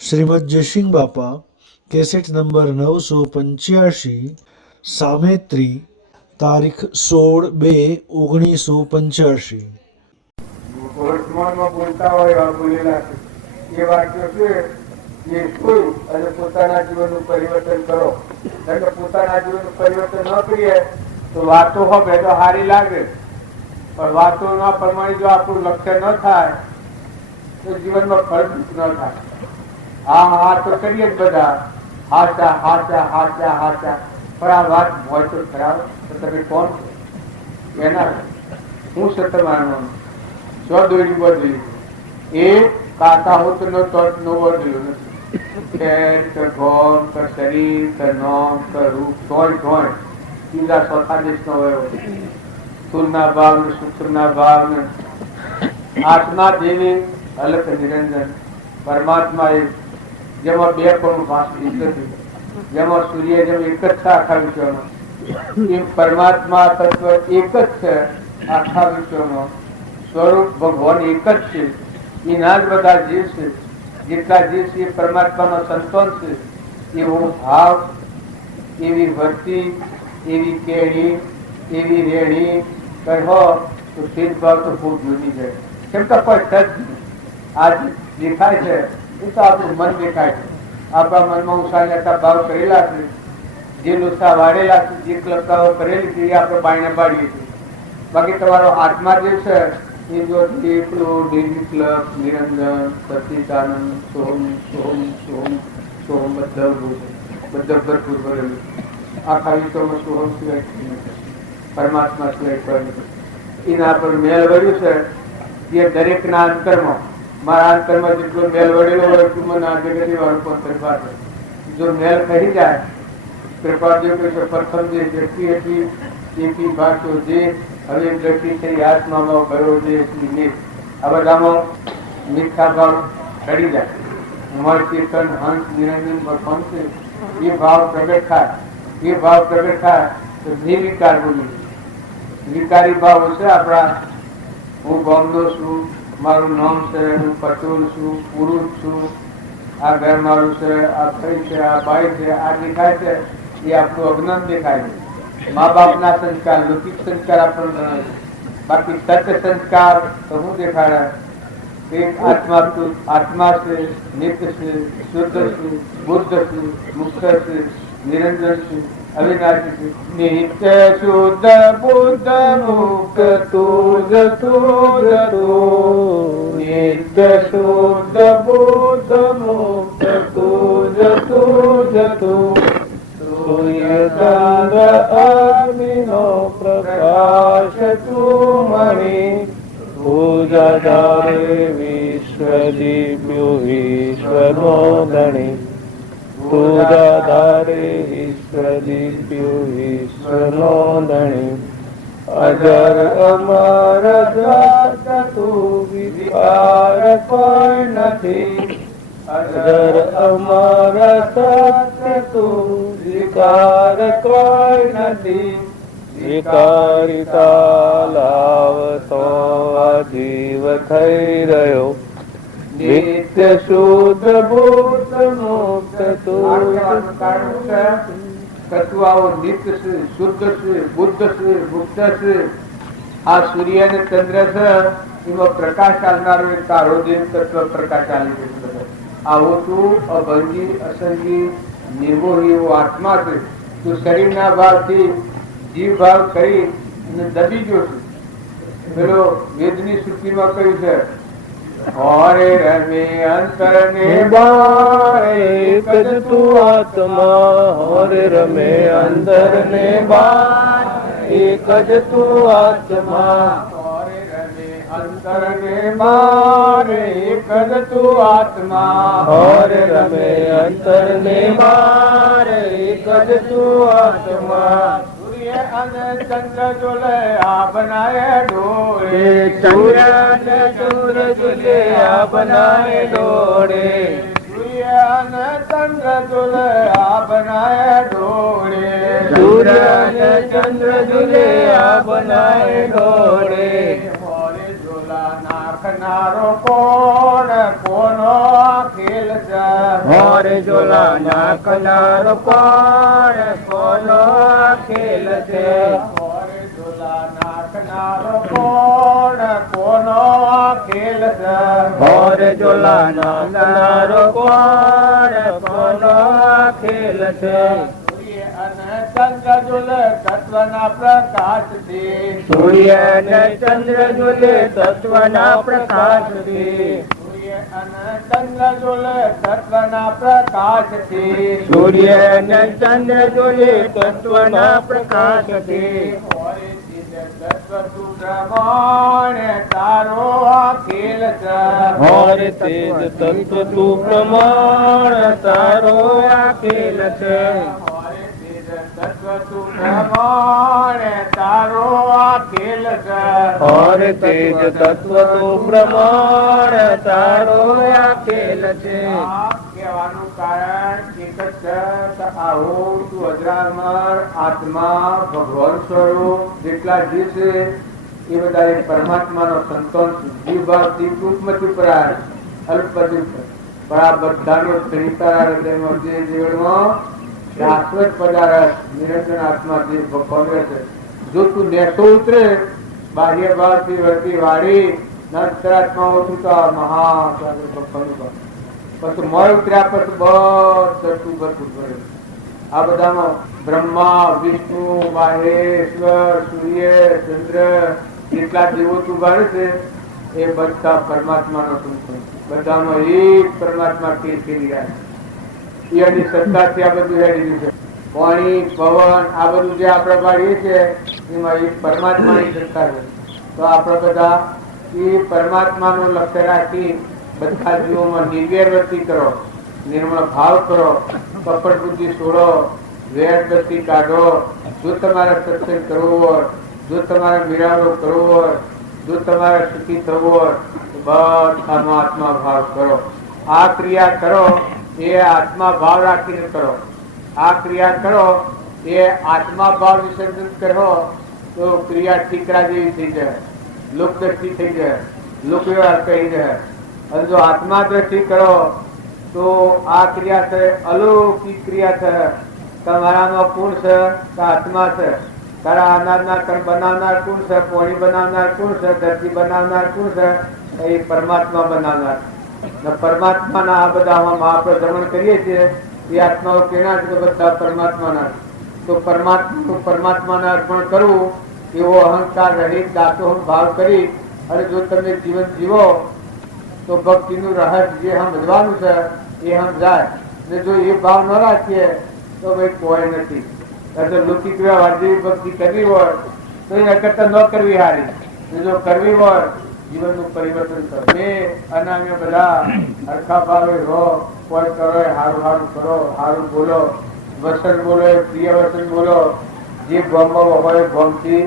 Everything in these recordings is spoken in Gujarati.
શ્રીમદ જયસિંહ બાપા કેસેટ નંબર 985 સામેત્રી તારીખ 16/2/1985। વર્તમાનમાં બોલતા હોય બોલેલા છે એ વાક્યો છે એ કોઈ અને પોતાના જીવનનું પરિવર્તન કરો. એટલે પોતાના જીવનનું પરિવર્તન ન કરીએ તો વાતો હોય તો સારી લાગે, પણ વાતો ના પ્રમાણે જો આપણું લક્ષ્ય ન થાય તો જીવનમાં ફળ ન થાય. હા તો કરીએ જ બધા હાચા હાચા હાચા હાચા, પણ આ વાત હોય તો ખરાબ. તો તમે કોણ છો? એના હું છે તમારું દોડી બદલી એ કાકા હું તો નો બદલ્યું નથી. શરીર નોમ રૂપ ધોય બીજા ચોથા દેશ નો હોય સ્થૂળના ભાવ ને સૂક્ષ્મના ભાવ ને આત્મા જેવી અલગ નિરંજન પરમાત્મા એક, જેમાં બે પણ ભાષ નથી, જેમાં સૂર્ય જેમ એક જ છે આખા વિશ્વનો, એ પરમાત્મા તત્વ એક જ છે આખા વિશ્વનો. સ્વરૂપ ભગવાન એક જ છે. એના જ બધા જીવ છે. જેટલા જીવ છે એ પરમાત્માનો સંતાન છે. એવો ભાવ, એવી વર્તી, એવી કેણી, એવી રેણી કહો તો ભેદભાવ તો બહુ જુદી જાય. કેમ તો કોઈ ટચ આજ દેખાય છે એ તો આપણું મન દેખાય છે. આપણા મનમાં ઉષા ભાવ કરેલા છે, જે લોસા વાળેલા છે, જે ક્લપકાઓ કરેલી છે એ આપણે બાયણે બાળીએ છીએ. બાકી તમારો આત્મા જે છે એ જો એકલો નિર્વિકલ્પ નિરંજન સચિદાનંદ સોહમ સોહમ સોહમ સોહમ બધા ભરપૂર ભરેલું. આખા વિશ્વમાં સોહમ સિવાય પરમાત્મા સિવાય કોઈ નથી. એના પર મેલ વળ્યું છે એ દરેકના અંતરમાં. મારા અંતરમાં જેટલો મેલ વળેલો હોય એટલું મને આ જગતની વાળું પણ કૃપા છે. જો મેલ કહી જાય કૃપા જે કહે પ્રથમ જે વ્યક્તિ હતી એથી ભાષો જે હવે વ્યક્તિ છે આત્મામાં ગયો જે આ બધામાં મીઠા ભાવ ચડી જાય. ઉમર કીર્તન હંસ નિરંજન ભગવાન છે એ ભાવ પ્રગટ થાય. એ ભાવ પ્રગટ થાય તો નિર્વિકાર બોલી. વિકારી ભાવ છે આપણા હું બોમ્બનો છું, મારું નામ છે, હું પટોલ છું, પુરુષ છું, આ ઘર મારું છે, આ ભાઈ છે, આ બાઈ છે, આ દેખાય છે એ આપણું અજ્ઞાન દેખાય છે. મા બાપના સંસ્કાર લૌકિક સંસ્કાર આપણને ગણાય છે. બાકી સત્ય સંસ્કાર તો હું દેખાડે એક આત્મા છે, નિત્ય છે, શુદ્ધ છે, બુદ્ધ છે, મુક્ત છે, નિરંજન છે, અવિનાશી છે. નિત્ય શુદ્ધ બુદ્ધ મુક્ત તુજ તુજ તું. નિત્ય શુદ્ધ બુદ્ધ મુક્ત તુજ તુજ તું. સૂર્યચંદ્ર અગ્નિનો પ્રકાશ તું મણિ. પૂજાધારે વિશ્વ દીપ્યો ઈશ્વરનો ધણી. પૂજાધારે વિશ્વ દીપ્યો ઈશ્વરનો ધણી. અજર અમર જાત તું વિકાર કોઈ નથી. અજર અમર સત્ય તું વિકાર કોઈ નથી. વિકારિતા લાવતો જીવ થઈ રહ્યો. નિત્ય શુદ્ધ બુદ્ધ મુક્ત તું. તત્વાઓ નિત્ય છે, શુદ્ધ છે, બુદ્ધ છે, મુક્ત છે. આ સૂર્ય અને ચંદ્ર છે એમાં પ્રકાશ ચાલનારો એક તારો દેવ તત્વ પ્રકાશ ચાલી રહ્યો છે. આવો તું અભંગી અસંગી નિર્મોહી એવો આત્મા છે. તું શરીરના ભાવથી જીવ ભાવ કરી અને દબી ગયો છે. પેલો વેદની સૂચિમાં કહ્યું છે હોરે રમે અંતર ને બારે એક જ તું આત્મા. હોરે રમે અંતર ને બારે એક જ તું આત્મા. હોરે રમે અંતર ને બારે એક જ તું આત્મા. હોરે રમે અંતર ને બારે એક જ તું આત્મા. અને ચંદ્ર જોલે આ બનાય ડોળે. સૂર્ય અને ચંદ્ર જોલે આ બનાય ડોળે. સૂર્ય અને ચંદ્ર જોલે આ બનાય ડોળે. સૂર્ય અને ચંદ્ર જોલે આ બનાય ડોળે. હોરે જોલા નાખનારો કોણ કોનો ખેલ છે મોરે ઝોલા નાખનારો કોણ કોનો આ ખેલ છે મોરે ઝોલા નાખનારો કોણ કોનો આ ખેલ છે મોરે ઝોલા નાખનારો કોણ કોનો આ ખેલ છે સૂર્ય અને ચંદ્ર ઝૂલે તત્વના પ્રકાશથી સૂર્ય અને ચંદ્ર ઝૂલે તત્વના પ્રકાશથી સૂર્ય અને ચંદ્ર ઝૂલે તત્વના પ્રકાશથી સૂર્ય અને ચંદ્ર ઝૂલે તત્વના પ્રકાશથી મોરે ચિત્ત તત્વ સુબ્રમણ્ય તારો આ ખેલ છે મોરે તેજ તત્વ તું પ્રમાણ તારો આ ખેલ છે મોરે ચિત્ત તત્વ સુબ્રમણ્ય તારો આ ખેલ છે और तेज तत्व तो प्रमाण तारो या खेल छे આ કહેવાનું કારણ એક જ છે કે આવું તું અજરામર આત્મા ભગવાન સ્વરૂપ જેટલા જીવ છે એ બધા એ પરમાત્માનો સંતોષ જીવ ભાવથી ટૂંકમાંથી પરાય અલ્પથી પણ આ બધાનો ત્રિતારા હૃદયમાં જે જીવનમાં શાશ્વત પદાર્થ નિરંજન આત્મા જે ભગવાન છે જો તું નેતો ઉતરે બાહ્ય ભાવથી વર્તી વાળી અંતરાત્મા ઓછું તો મહાસાગર ભગવાન પછી મોર ઉતર્યા પછી બધું ભરતું ભરે આ બધામાં બ્રહ્મા વિષ્ણુ મહેશ્વર સૂર્ય ચંદ્ર જેટલા જીવો તું ભરે છે એ બધા પરમાત્માનો સંતોષ બધામાં એક પરમાત્મા ખેલી રહ્યા છે એની સત્તાથી આ બધું હેડી છે પાણી પવન આ બધું જે આપણે પાડીએ છીએ એમાં એક પરમાત્માની સત્તા છે તો આપણે બધા એ પરમાત્માનું લક્ષ્ય રાખી બધા જીવોમાં નિર્વેર કરો નિર્મળ ભાવ કરો કપટ બુદ્ધિ છોડો વેર બત્તી કાઢો જો તમારે સત્સંગ કરવો હોય જો તમારે મિરાળો કરવો હોય જો તમારે સુખી થવું હોય તો બધામાં આત્મા ભાવ કરો આ ક્રિયા કરો એ આત્મા ભાવ રાખીને કરો આ ક્રિયા કરો એ આત્મા ભાવ વિસર્જન કરો તો ક્રિયા ઠીકરા જેવી થઈ જાય લોક દ્રષ્ટિ થઈ જાય લોક વ્યવહાર કહી જાય અને જો આત્મા દ્રષ્ટિ કરો તો આ ક્રિયા છે અલૌકિક ક્રિયા છે તમારામાં કોણ છે કે આત્મા છે તારા અનાજના કણ બનાવનાર કોણ છે પોણી બનાવનાર કોણ છે ધરતી બનાવનાર કોણ છે એ પરમાત્મા બનાવનાર પરમાત્માના આ બધામાં આપણે જમણ કરીએ છીએ એ આત્માઓ કેના છે બધા પરમાત્માના તો પરમાત્માને અર્પણ કરવું એવો અહંકાર રહિત દાસો ભાવ કરી અને જો તમે જીવન જીવો તો ભક્તિનું રહસ્ય જે સમજવાનું છે એ સમજાય ને જો એ ભાવ ન રાખીએ તો ભાઈ કોઈ નથી લૌકિક વ્યવહાર જેવી ભક્તિ કરવી હોય તો એ કરતા ન કરવી હારી જો કરવી હોય જીવનનું પરિવર્તન કરો અને અમે બધા હરખા ભાવે રહો કોઈ કરો હારું હારું કરો હારું બોલો વસન બોલો પ્રિય વસન બોલો જે ગમો હોય ગમથી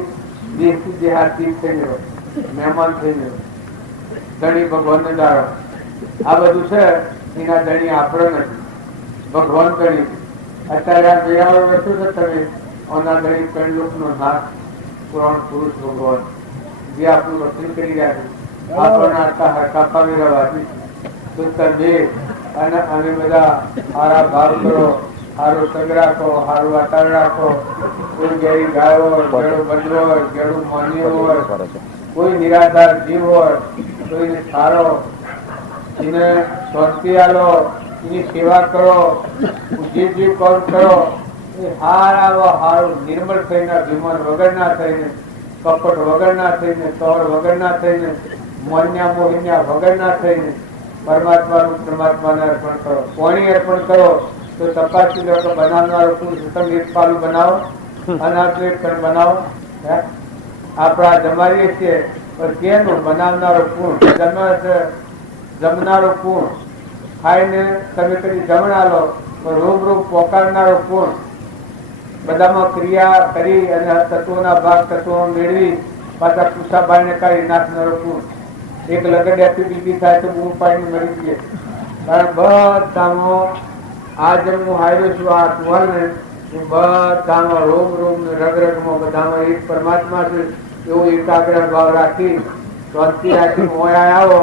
દેશથી દેહાતી થઈ ગયો મહેમાન થઈ ગયો ધણી ભગવાનને દાડો આ બધું છે એના ધણી આપણો નથી ભગવાન ધણી અત્યારે આ મેળાવળ વસ્તુ છે તમે ઓના ધણી કણ લોકનો નાથ પુરાણ પુરુષ ભગવાન જે આપણું રક્ષણ કરી રહ્યા છે આપણને આટલા હરખા પામી રહ્યા તો તમે અને અમે બધા સારા ભાવ કરો સારું સંગ રાખો સારું વાતાવરણ રાખો કોઈ ઘેરી ગાય હોય ગેડું બંધ હોય ગેડું માન્ય હોય કોઈ નિરાધાર જીવ હોય કોઈને સારો એને શાંતિ આલો એની સેવા કરો જે કામ કરો એ હારું નિર્મળ થઈને વિમાન વગર ના થઈને કપટ વગર ના થઈને તોડ વગર ના થઈને મોન્યા મોહિન્યા વગર ના થઈને પરમાત્માને અર્પણ કરો પાણી અર્પણ કરો તો તપાસી લો કે બનાવનારો કોણ છે તમે એક પાલું બનાવો અનાજ બનાવો આપણા જમારીએ છીએ પણ કેનું બનાવનારો કોણ જમનારો કોણ ખાઈને તમે કદી જમણા લો પણ રૂબરૂ પોકારનારો કોણ બધામાં ક્રિયા કરી અને તત્વોના ભાગ તત્વો મેળવી પાછા પૂછા બાળને કાઢી નાખનારો કોણ એક લગડિયાથી બીજી થાય તો બૂમ પાડીને મરી ગયે કારણ બધામાં આ જેમ હું આવ્યો છું આ કુવાને બધામાં રોમ ને રગમાં બધામાં એક પરમાત્મા છે એવો એકાગ્ર ભાવ રાખી શાંતિ રાખી મોયા આવો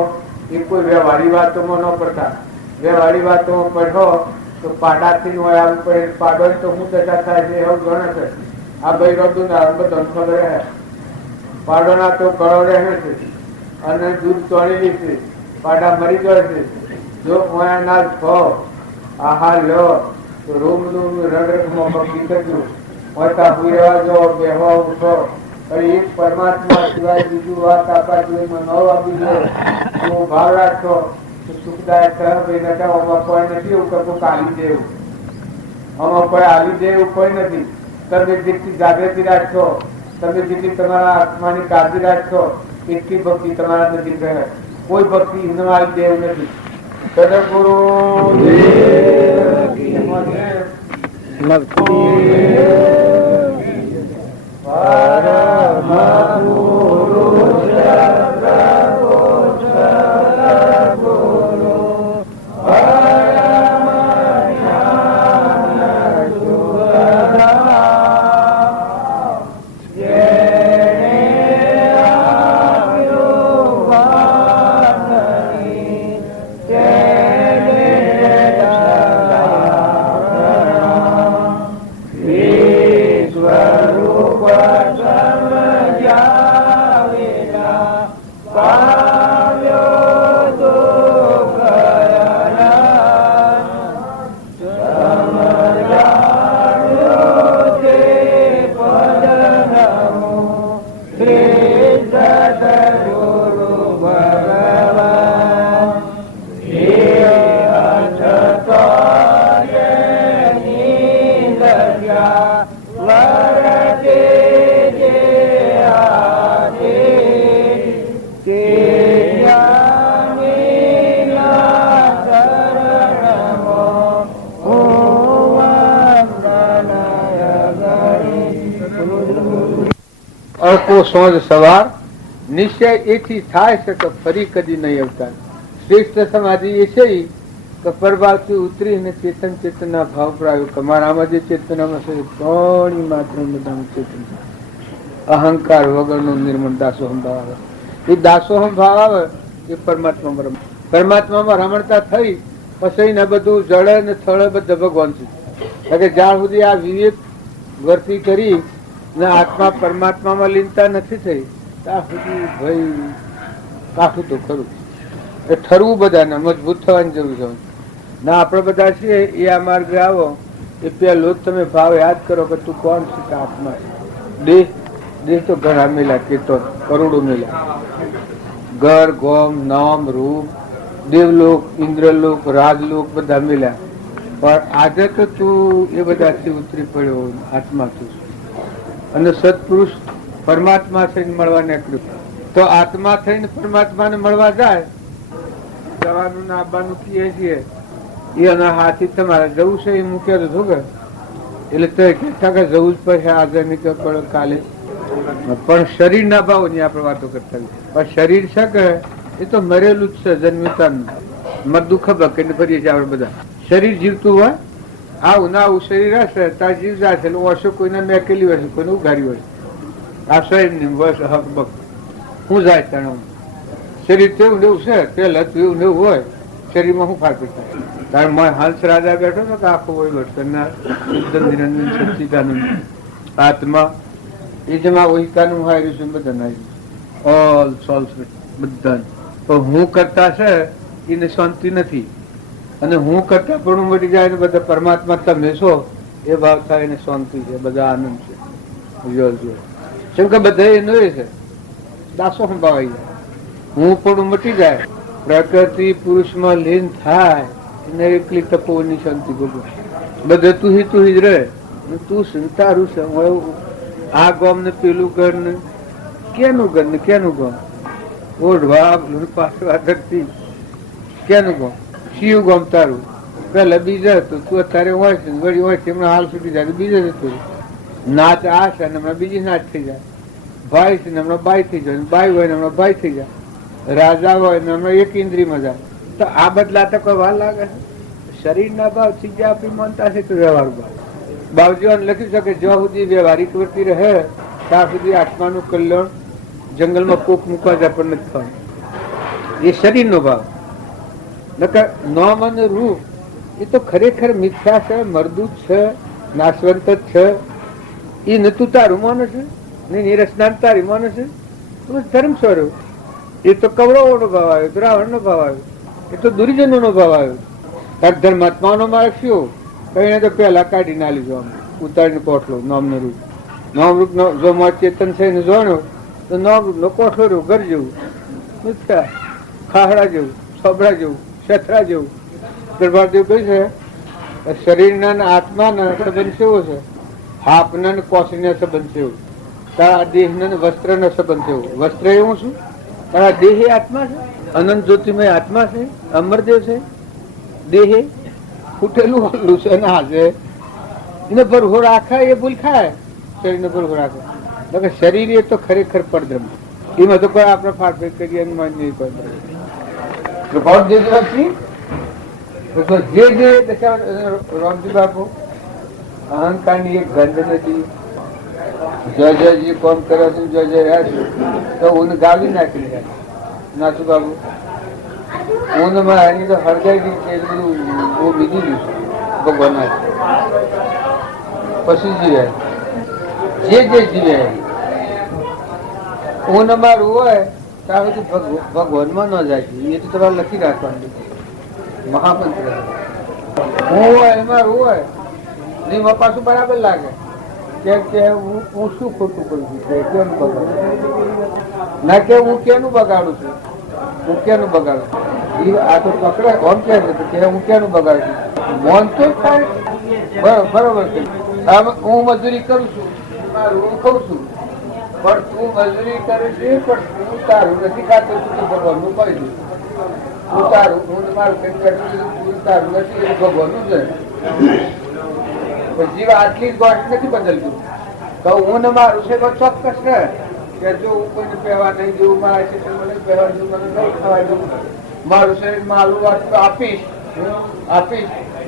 એ કોઈ વ્યવહારી વાતોમાં ન પડતા વ્યવહારી વાતો પડો તો પાડાથી હોય આવું પડે, પાડો તો હું દશા થાય છે એવું ગણે છે. આ ભાઈ રોતું ને બધો ખબર રહે, પાડોના તો ગળો રહે છે અને દૂધ તોડેલી છે, પાડા મરી જાય છે. જો ના છો આહાર લ્યો તો રૂમ રૂમ રંગમાં પક્ષી કરજો, હોતા હુએવા જો બેહવા ઉઠો. એક પરમાત્મા સિવાય બીજું વાત આપણા જીવનમાં ન આપી જોઈએ. જો ભાવ રાખશો તો સુખદાયક ભાઈ નકા આમાં કોઈ નથી એવું કશું આલી દેવું, આમાં કોઈ આલી દે એવું કોઈ નથી. તમે જેટલી જાગૃતિ રાખશો, તમે જેટલી તમારા આત્માની કાળજી રાખશો એટલી ભક્તિ તમારા નજીક રહે. કોઈ ભક્તિ ન આવી દેવું નથી. સદગુરુ અળકો સોજ સવાર નિશ્ચય એથી થાય છે કે ફરી કદી નહીં અવતાર. શ્રેષ્ઠ સમાધિ એ છે કે પરભાવથી ઉતરીને ચેતન ચેતનના ભાવ પ્રાયો. તમારામાં જે ચેતનામાં છે ત્રણ માત્ર ચેતન, અહંકાર વગરનો નિર્મળ દાસોહમ ભાવ આવે. એ દાસોહમ ભાવ આવે એ પરમાત્મામાં રમ, પરમાત્મામાં રમણતા થઈ પછી ને બધું જળ ને થળ બધા ભગવાન છે. જ્યાં સુધી આ વિવેક વર્તી કરી ને આત્મા પરમાત્મામાં લીનતા નથી થઈ ત્યાં સુધી ભાઈ કાઠું તો ખરું. એ ઠરવું બધાને મજબૂત થવાની જરૂર છે. ના આપણે બધા છીએ એ આ માર્ગે આવો એ પેલો જ તમે ભાવ યાદ કરો કે તું કોણ છે કે આત્મા છે. દેહ દેહ તો ઘણા મેલા, કેતો કરોડો મેલા, ઘર ગોમ નામ રૂપ દેવલોક ઇન્દ્રલોક રાજલોક બધા મેલા. પણ આજે તો તું એ બધાથી ઉતરી પડ્યો, આત્મા તું અને સત્પુરુષ પરમાત્મા થઈને મળવા નીકળ્યું. તો આત્મા થઈને પરમાત્માને મળવા જાય, જવાનું ને આવવાનું કહીએ છીએ એ અને હાથી તમારે જવું છે એ મૂકે તો કે એટલે તો કહેતા કે જવું જ પડશે, આજે નીકળ પડે કાલે. પણ શરીર ના ભાવ ની આપણે વાતો કરતા, પણ શરીર છે કે એ તો મરેલું જ છે, જન્મતાનું મરદું ખબર કે ફરીએ છીએ આપણે બધા. શરીર જીવતું હોય આવું ના આવું શરીર હશે ત્યાં જીવ જાય છે. ઓછો કોઈને મેકેલી હોય છે, કોઈને ઉઘાડી હોય. આ શરીર ની બસ હક બક શું જાય ત્યાં શરીર તેવું એવું છે, પેલા હતું એવું એવું હોય શરીરમાં શું ફાયદો થાય. કારણ હંસ રાજા બેઠો હતો કે આખો હોય કરનાર નિરંજન સચ્ચિદાનંદ આત્મા એ જેમાં ઓહિકાનું હાર્યું છે બધા નાર્યું ઓલ સોલ્સ બધા. પણ હું કરતા છે એને શાંતિ નથી, અને હું કરતા પણ મળી જાય ને બધા પરમાત્મા તમે છો એ ભાવ થાય એને શાંતિ છે, બધા આનંદ છે. કેમ કે બધા એનો એ છે દાસો સંભાવાઈ જાય. હું પણ મટી જાય, પ્રકૃતિ પુરુષમાં લીન થાય એને એકલી તપોની શાંતિ ભોગવે. બધે તું જ રહે, તું સંતારું છે. આ ગામ ને પેલું ઘર ને કેનું ઘર ને કેનું ગામ ઓઢવા પાછવા ધરતી કેનું ગામ શિવ ગામ તારું. પેલા બીજા હતું તું અત્યારે હોય છે વળી હોય છે હમણાં હાલ સુધી જાય બીજે જતું. નાચ આ છે ને હમણાં બીજી નાચ થઈ જાય, ભાઈ છે ને હમણાં બાઈ થઈ જાય, બાઈ હોય ને હમણાં ભાઈ થઈ જાય, રાજા હોય ને હમણાં એક ઇન્દ્રિયમાં જાય. તો આ બદલાતા કોઈ વાર લાગે છે? શરીરના ભાવ થી જે આપણી માનતા છે તો વ્યવહાર ભાવ બાવજીવાન લખ્યું છે કે જ્યાં સુધી વ્યવહારિક વૃત્તિ રહે ત્યાં સુધી આત્માનું કલ્યાણ જંગલમાં કોક મૂકવા જાય પણ નથી થવાનું. એ શરીરનો ભાવ. નકર નામ અને રૂપ એ તો ખરેખર મિથ્યા છે, મરદૂત છે, નાશવંત જ છે. એ નતું તારું માને છે ને એ રચના તારી માને છે. ધર્મ સ્વરૂપ એ તો કૌરવો નો ભાવ આવ્યો, તો રાવણ નો ભાવ આવ્યો, એ તો દુર્જનો નો ભાવ આવ્યો. તાર ધર્માત્મા નો માર્ગ શું કહીને તો પેલા કાઢી ના લીધો આમ ઉતારીને કોઠલો નામ નો રૂપ. નામ રૂપ નો જો ચેતન છે ને જાણ્યો તો નામ રૂપ નો કોઠલો રહ્યો ઘર જેવું, મિથ્યા, ખાહડા જેવું, છોબડા જેવું, શેથરા જેવું. ગર્ભાદેવ કહે છે શરીરના ને આત્માના સંબંધ કેવો છે? હાપના ને કોષના સંબંધ કેવો? તારા દેહ ને વસ્ત્ર નો સંબંધ કેવો? વસ્ત્ર એવું શું? તારા દેહ આત્મા છે, અનંત જ્યોતિમય આત્મા છે, અમરદેવ છે. દેહે ફૂટેલું હોલું છે ને હાજે એને ભરહો રાખે એ ભૂલ ખાય. શરીર ને ભરહો રાખે એટલે શરીર એ તો ખરેખર પરબ્રહ્મ. એમાં તો કોઈ આપણે ફાટફેટ કરીએ માન્ય કોઈ જે રામજી બાપુ અહંકાર ની એક ગંધ નથી. જય જયજી કોમ કરે છે, જય જય રહ્યા છે તો ઊન ગાળી નાખી રહ્યા નાથુ બાબુ. ઊનમાં એની તો હળગાઈ ગઈ છે એટલું બહુ બીજી ગયું ભગવાન પછી જીવે જે જીવે ઊન અમારું હોય ત્યાં સુધી ભગવાનમાં ન જાય. એ તો તમારે લખી રાખવાનું મહામંત્ર. હું હોય એમાં હોય નહીં પાછું બરાબર લાગે કે હું શું ખોટું કરું છું, કેનું બગાડું ના કે હું કેનું બગાડું છું, હું કેનું બગાડું છું. આ તો પકડે કોણ કે હું કેનું બગાડું છું મોન તો થાય બરોબર છે. હું મજૂરી કરું છું, હું ખઉં છું, પણ તું મજૂરી કરે છે પણ તું તારું નથી ખાતો છું તો ભગવાનનું કહી દઉં. તું તારું હું મારું કઈ તું તારું નથી ભગવાનનું છે. જીવ આટલી જ ગોઠ નથી બદલતું તો હું ને મારું છે તો ચોક્કસ રહે કે જો હું કોઈને પહેવા નહીં દઉં, મારા ક્ષેત્રમાં નહીં પહેવા દઉં, મને નહીં ખાવા દઉં, મારું શરીરમાં આલુ આપીશ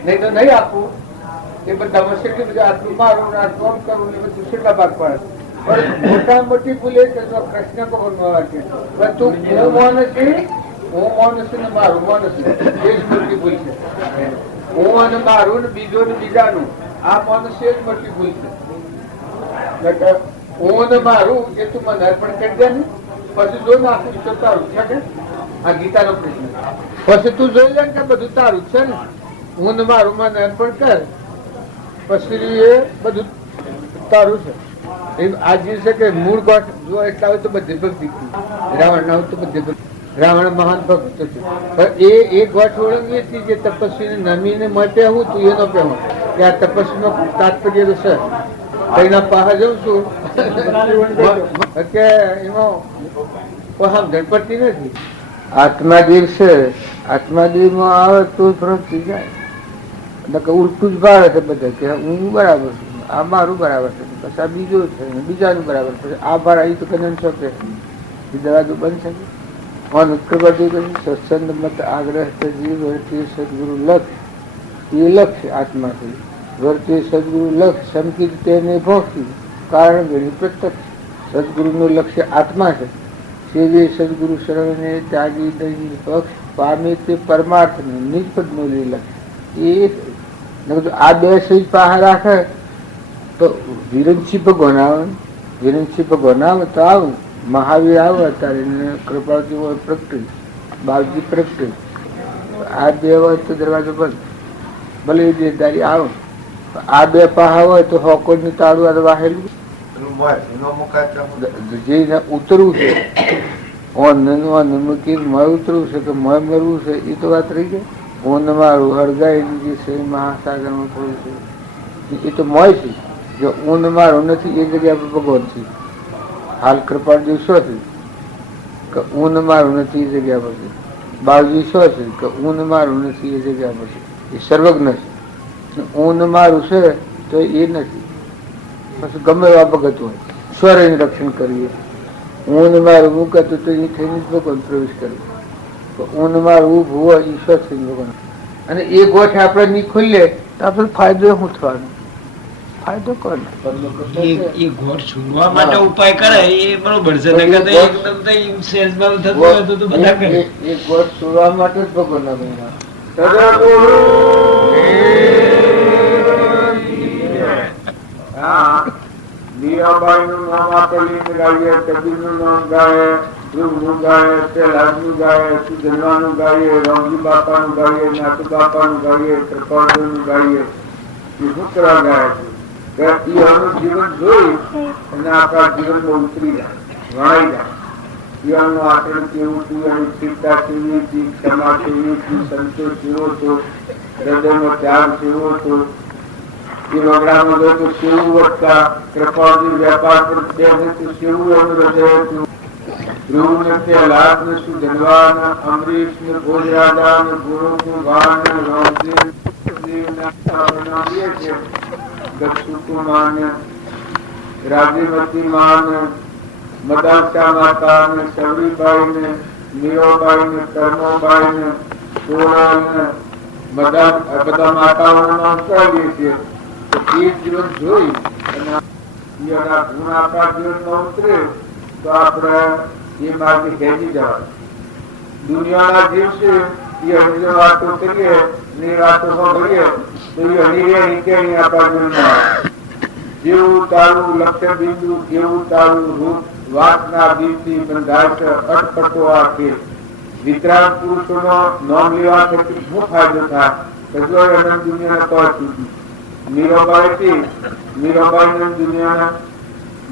નહીં તો નહીં આપું. એ બધા કેટલી બધા આટલું મારું આટલું આમ કરવું એ બધું કેટલા ભાગ પડે. પણ મોટા મોટી ભૂલ એ કે કૃષ્ણ ભગવાન તું હું માનસ હું માનસ ને મારું માનસ એ જ મોટી ભૂલ છે. હું અને મારું ને બીજો ને બીજાનું આ માનસ એ જ મોટી ભૂલ છે. હું ને મારું એ તું મને અર્પણ કરી દે ને પછી જોઈ નાખું તો તારું છે. આ ગીતાનો પ્રશ્ન પછી તું જોઈ લે કે બધું તારું છે ને. હું ને મારું મને અર્પણ કર પછી એ બધું તારું છે. આ જે છે કે મૂળ ગોઠ જો એટલા હોય તો બધી ભક્તિ. રાવણ ના હોય તો બધી ભક્તિ. રાવણ મહાન ભક્ત છે પણ એ ગોઠ ઓળંગી હતી જે તપસ્વીને નમીને મેં પહેવું તું એનો પહેવું કે આ તપસ્વીનો તાત્પર્ય તો છે. એના પાસે જઉં છું કે એમાં સમજણ પડતી નથી. આત્માદેવ છે, આત્માદેવમાં આવે તો ફરક થઈ જાય. ઉલટું જ ભાવે છે બધા કે હું બરાબર છું, આ મારું બરાબર છે, પછી આ બીજો છે બીજાનું બરાબર છે. આ ભાર આવી તો કદાચ શકે દરવાજો બંધ શકે. સત્સંગ મત આગ્રહ વર્તીય સદગુરુ લક્ષ એ લક્ષ્ય આત્માથી વર્તીય સદગુરુ લક્ષ સમકીત તેને ભોગી કારણ ગણી પ્રત્યક્ષ. સદગુરુનું લક્ષ્ય આત્મા છે. સેવે સદગુરુ શરણને ત્યાગી દહી પક્ષ પામે તે પરમાર્થને નિષ્પદનું લક્ષ્ય. એ આ બે સહી પાસે રાખે તો વિરંચી ભગવાન આવે. વિરંચી ભગવાન આવે તો આવું મહાવીર આવે અત્યારે કૃપાળજી પ્રગટી બાલજી પ્રગટી આ બે હોય તો દરવાજો બંધ. ભલે એ દેદારી આવે આ બે પાહા હોય તો હોકોડનું તાળું વાહેલું જે ઉતરવું છે ઉતરવું છે કે મય મરવું છે એ તો વાત રહી જાય. ઓન મારું હળગાયેલું જે છે મહાસાગરમાં થોડું છે એ તો મોય છે. જો ઊંડ મારું નથી એ જગ્યા પર ભગવાન છે. હાલ કૃપાળજી શું છે કે ઊંડ મારું નથી એ જગ્યા પર છે. બાળજી શું છે કે ઊંડ મારું નથી એ જગ્યા પર છે. એ સર્વજ્ઞ છે. ઊંડ મારું છે તો એ નથી. પછી ગમે એવા ભગત હોય સ્વરનું રક્ષણ કરીએ. ઊંડ મારું મૂકે તો એ થઈને જ ભગવાન પ્રવેશ કરે. ઊંડ મારું ઊભું હોય ઈશ્વર થઈને ભગવાન. અને એ ગોઠ આપણે નહીં ખુલે તો આપણે ફાયદો શું થવાનો? ફાયદો કોને? એ ઘોડ છોડવા માટે ઉપાય કરે એ બરોબર છે, નકર તો એકદમ તો ઈ સેલ્સમાં થતું હોય તો બધા કરે. એ ગોળ છોડવા માટે જ ભગવાનના મહિમા. મીરાબાઈનું નામ આપણે ગાઈએ, કબીરનું નામ ગાય, ધ્રુવનું ગાય, સહેલાજનું ગાય, સુધનવાનું ગાઈએ, રામજી બાપાનું ગાઈએ, નાથુ બાપાનું ગાઈએ, કૃપાળુનું ગાઈએ. એ શું કરવા ગયા છે કે એનું જીવન જોઈ અને આપણા જીવનમાં ઉતરી જાય, વણાઈ જાય. એનું આચરણ કેવું હતું, એની ચિંતા કેવી હતી, ક્ષમા કેવી હતી, સંતોષ કેવો હતો, હૃદયનો ત્યાગ કેવો હતો, એ વગડામાં ગયો તો કેવું વધતા, કૃપાળજી વેપાર પર બેસે તો કેવું એનું હૃદય હતું. ધ્રુવ ને પ્રહલાદ ને સુધનવાન, અમરીશ ને ભોજરાજા ને ગુરુ કુમાર ને રામદેવ દક્ષુકુમાર ને રાજીમતી માન, મદાસા માતા ને સવરીબાઈ ને મીરાબાઈ ને કર્મોબાઈ ને સોનલ ને બધા માતાઓનું નામ કહીએ છીએ. તો એ જીવન જોઈ અને એના ગુણ આપણા જીવનમાં ઉતરે તો આપણે એ માર્ગે ખેંચી જવાય. દુનિયાના દિવસે એ હજી વાતો કરીએ ને વાતો સાંભળીએ તો એ હજી નીકળી આપણા જીવનમાં. જેવું તારું લક્ષ્ય બિંદુ કેવું તારું રૂપ, વાસના બીજથી બંધાય છે અટપટો આ ખેલ. વિતરાગ પુરુષોનો નામ લેવા થકી શું ફાયદો થાય? કજો અનંત દુનિયાને પહોંચી. મીરાબાઈ દુનિયાના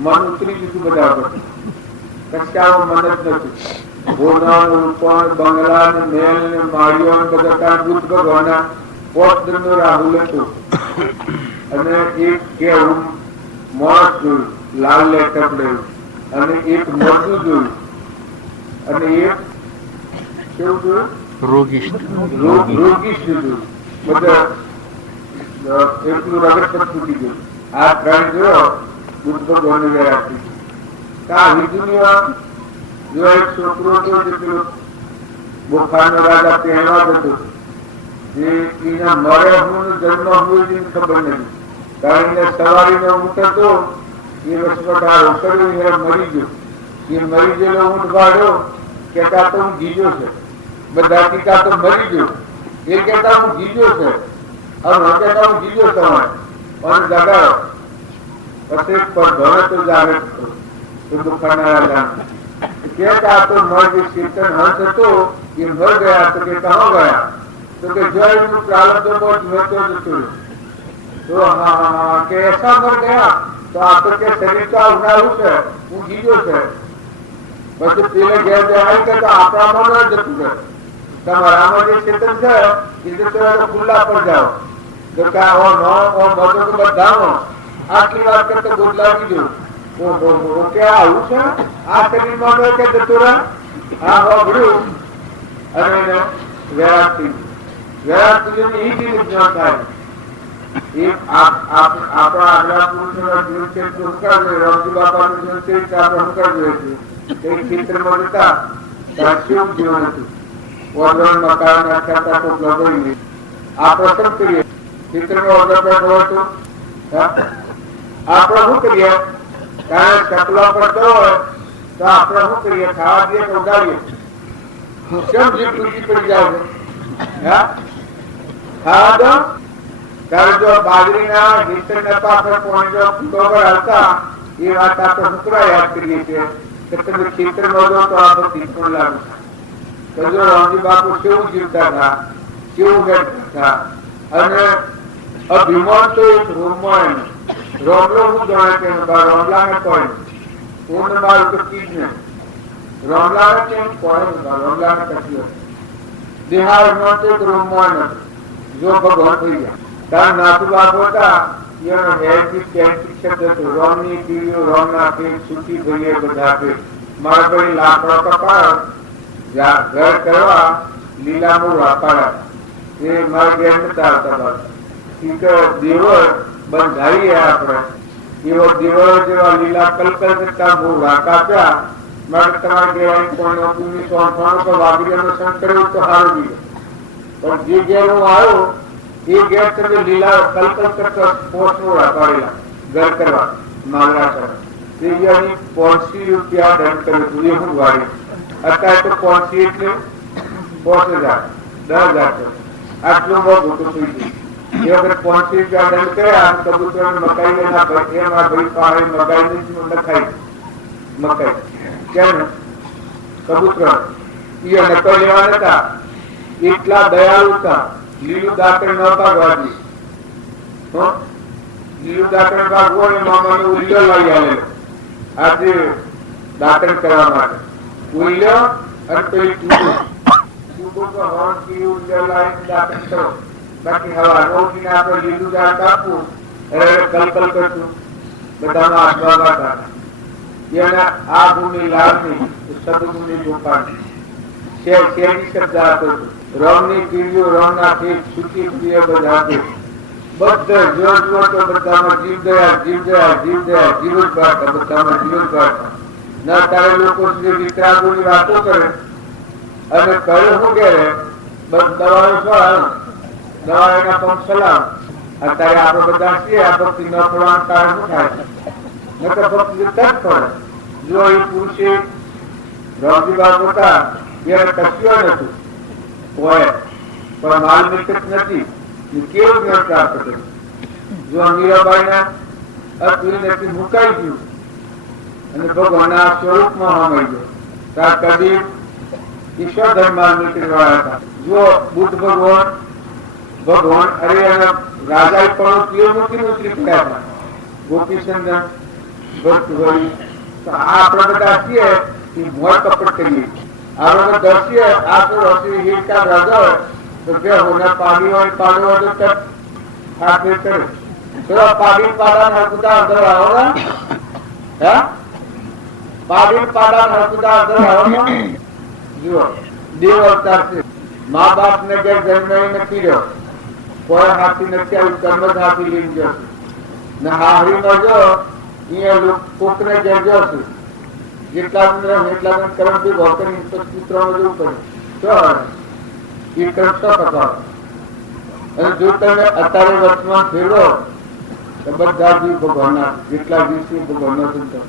મન ઉતરી દીધું બધા પછી. કશાઓ મન જ નથી. ઘોડા, રૂપણ, બંગલા ને મેલ ને માળીઓ બધા બુદ્ધ ભગવાનના પોષનો રાહુલ હતો. અને એક કેવું મોસ જોયું, લાલ લેટક અને એક મોરડું જોયું અને એક કેવું જોયું, રોગીશ જોયું. બધા એટલું રગત તૂટી ગયું. આ ત્રણ જોયો બુદ્ધ ભગવાન વેરાતી. જો એક છોકરો હતો જે પેલો બોખારનો રાજા પહેરવા હતો, જે એના મરે હું જન્મ હું એને ખબર નથી. કારણ કે સવારીનો ઊંટ હતો એ વસવટારો કર્યો, એ મરી ગયો. એ મરી ગયેલો ઊંટ ભાડ્યો કેતા તો હું ગીજો છે. બધા ટીકા તો મરી ગયો, એ કેતા હું ગીજો છે. હવે કેતા હું ગીજો તમારે અને જગાડો. પછી પર ભવે તો જાગૃત થયો એ બોખારના રાજા કેતા તો મર જે ચેતન હંસ હતો એ મર ગયા. તો કે કહો ગયા? તો કે જો એનું પ્રારબ્ધ બહુ જોતો જતું. તો હા કે એસા મર ગયા તો આ તો કે શરીર તો આવનારું છે, હું ગીજો છે. પછી પેલે ઘેર દેવાય કે આપણામાં ન જતું છે, તમારામાં જે ચેતન છે એ જતો ખુલ્લા પર જાઓ. તો કે બધાનો આટલી વાત કરતા બોદલાવી દઉં. કે આવું છે આ શરીરમાં કે જતું રહે. આ હોભળ્યું અને વેરાતી વેરાતી જ્ઞાન થાય. આપણા આગલા પુરુષોના જીવન ચરિત્ર હંકાર જોઈએ, રામજી બાપાનું જીવન ચરિત્ર આપણે હંકાર જોઈએ છીએ. એ ક્ષેત્રમાં જતા કેવું જીવન હતું. ઓર્ડર મકાન નાખ્યા તો લગાવી આ પ્રસંગ કરીએ. ક્ષેત્રમાં ઓર્ડર બેઠો હતો આપણે શું કરીએ? કારણ ચકલા પડતો હોય તો આપણે શું કરીએ? ખાવા દઈએ તો ઉડાડીએ. કેમ જીભ તૂટી પડી જાય છે? ખાવા દો. ત્યારે જો બાજરીના હિસ્સેના પાછળ પોઈન્ટ હતા એ વાત આપણે શુક્રા યાદ કરીએ છીએ કે તમે ખેતરમાં જો તો આ બધી પણ લાગુ. તો જો રામજી બાપુ કેવું જીવતા હતા, કેવું બેઠતા હતા. અને અભિમાન તો એક રોમણ રોમલો હું જાણે કે રોમલાને કોઈ પૂર્ણ મારું તો ચીજ ને રોમલાને કેમ કોઈ રોમલાને કશું બિહાર માં તો એક રોમણ જો ભગવાન થઈ ગયા. કારણ નાથુ બાપુ હતા એનો હેરથી શબ્દ હતો. રોમની પીડીઓ રોમના પેટ સૂકી ભરીએ બધા પેટ. મારા ભાઈ લાકડો કપાળ ઘર કરવા લીલા મૂળ વાપાડા એ મારા ઘેર નતા આવતા. દેવો બંધાવીએ આપણે એવો દેવો જેવા લીલા કલકલ કરતા મૂળ વાકાપ્યા. મારે તમારે કહેવાય કોઈ વાઘરીનો સંગ કર્યો તો સારું ગયું. પણ જે ઘેર હું આવ્યો એ ગેસ તમે લીલા કલકલ કરતા પોષણોળા પાડેલા ઘર કરવા માવરા કરવા ત્રીજાની 500 રૂપિયા દંડ કર્યો હતું એ હું વાળી અત્યારે તો 500 એટલે 5000 10,000 આટલું બહુ મોટું થઈ ગયું એ વખત 500 રૂપિયા દંડ કર્યા કબૂતર મકાઈ એના ભાઈ પાસે મકાઈ લખાઈ મકાઈ કેમ કબૂતર એ નકલ લેવા નતા એટલા દયાળુ હતા લીલું દાંતણ ન ભાગવાથી લીલું દાંતણ ભાગવો એ મામાને ઉલ્યો લઈ આવેલો આજે દાંતણ કરવા માટે ઉલ્યો અને પેલી ટ્યુબો હોર્ન થી ઉલ્યો લાવીને દાંતણ કરો બાકી હવા રોકીને આપણે લીલું દાંત આપવું એટલે કલકલ કરતું બધામાં હાથમાં હતા એના આ ભૂમિ લાવની સદગુણની ગોપાની શેરી શબ્દ આપો રંગની કીડીઓ રંગના ફેક સૂકી પ્રિય બધા બધે જો જુઓ તો બધામાં જીવ દયા જીવ દયા જીવ દયા જીવ જ પાડતા બધામાં જીવ જ પાડતા ના તારે લોકો સુધી વિતરાગોની વાતો કરે અને કહે શું કે દવાઓ સવાલ દવા એના પંપ સલામ અત્યારે આપણે બધા છીએ આ ભક્તિ ન પડવાનું તારે શું થાય નકર ભક્તિ તક પડે જો એ પુરુષે રવજી બાબુ હતા ત્યારે કશ્યો નથી હોય પણ માલ મિલકત નથી કેવું જ્ઞાન પ્રાપ્ત કર્યું જો મીરાબાઈ ના અતુલ નથી મુકાઈ ગયું અને ભગવાનના સ્વરૂપમાં હમાઈ ગયો ત્યાં કદી ઈશ્વર ધર્મ માલ મિલકત વાળા હતા જો બુદ્ધ ભગવાન અરે રાજા પણ કેવું મુક્તિ કર્યા હતા ગોપીચંદન ભક્ત હોય તો આપણે બધા છીએ એ મોર કપટ કરીએ આપણે દર્શીએ આપણે રસી હિરકા રાજા તો કે હોના પાણી હોય પાડો તો તક હાથ ફેર કરે તો પાડી પાડા હરકુદા અંદર આવોના હે પાડી પાડા હરકુદા અંદર આવોના જુઓ દેવ અવતાર છે મા બાપ ને ઘેર જન્માઈ નથી રહ્યો કોઈ હાથી નથી આવ્યું કર્મ જ હાથી લઈને ગયો ને હાહરીમાં જો અહીંયા કોકને ઘેર ગયો છું જેટલા એટલા કર્મ થી ભોકરી પુત્રો બધું કરે તો એ કર્મ તો પકડો અને જો તમે અત્યારે વર્તમાન ફેરવો તો બધા જીવ ભગવાનના જેટલા જીવ છે ભગવાનના ચિંતન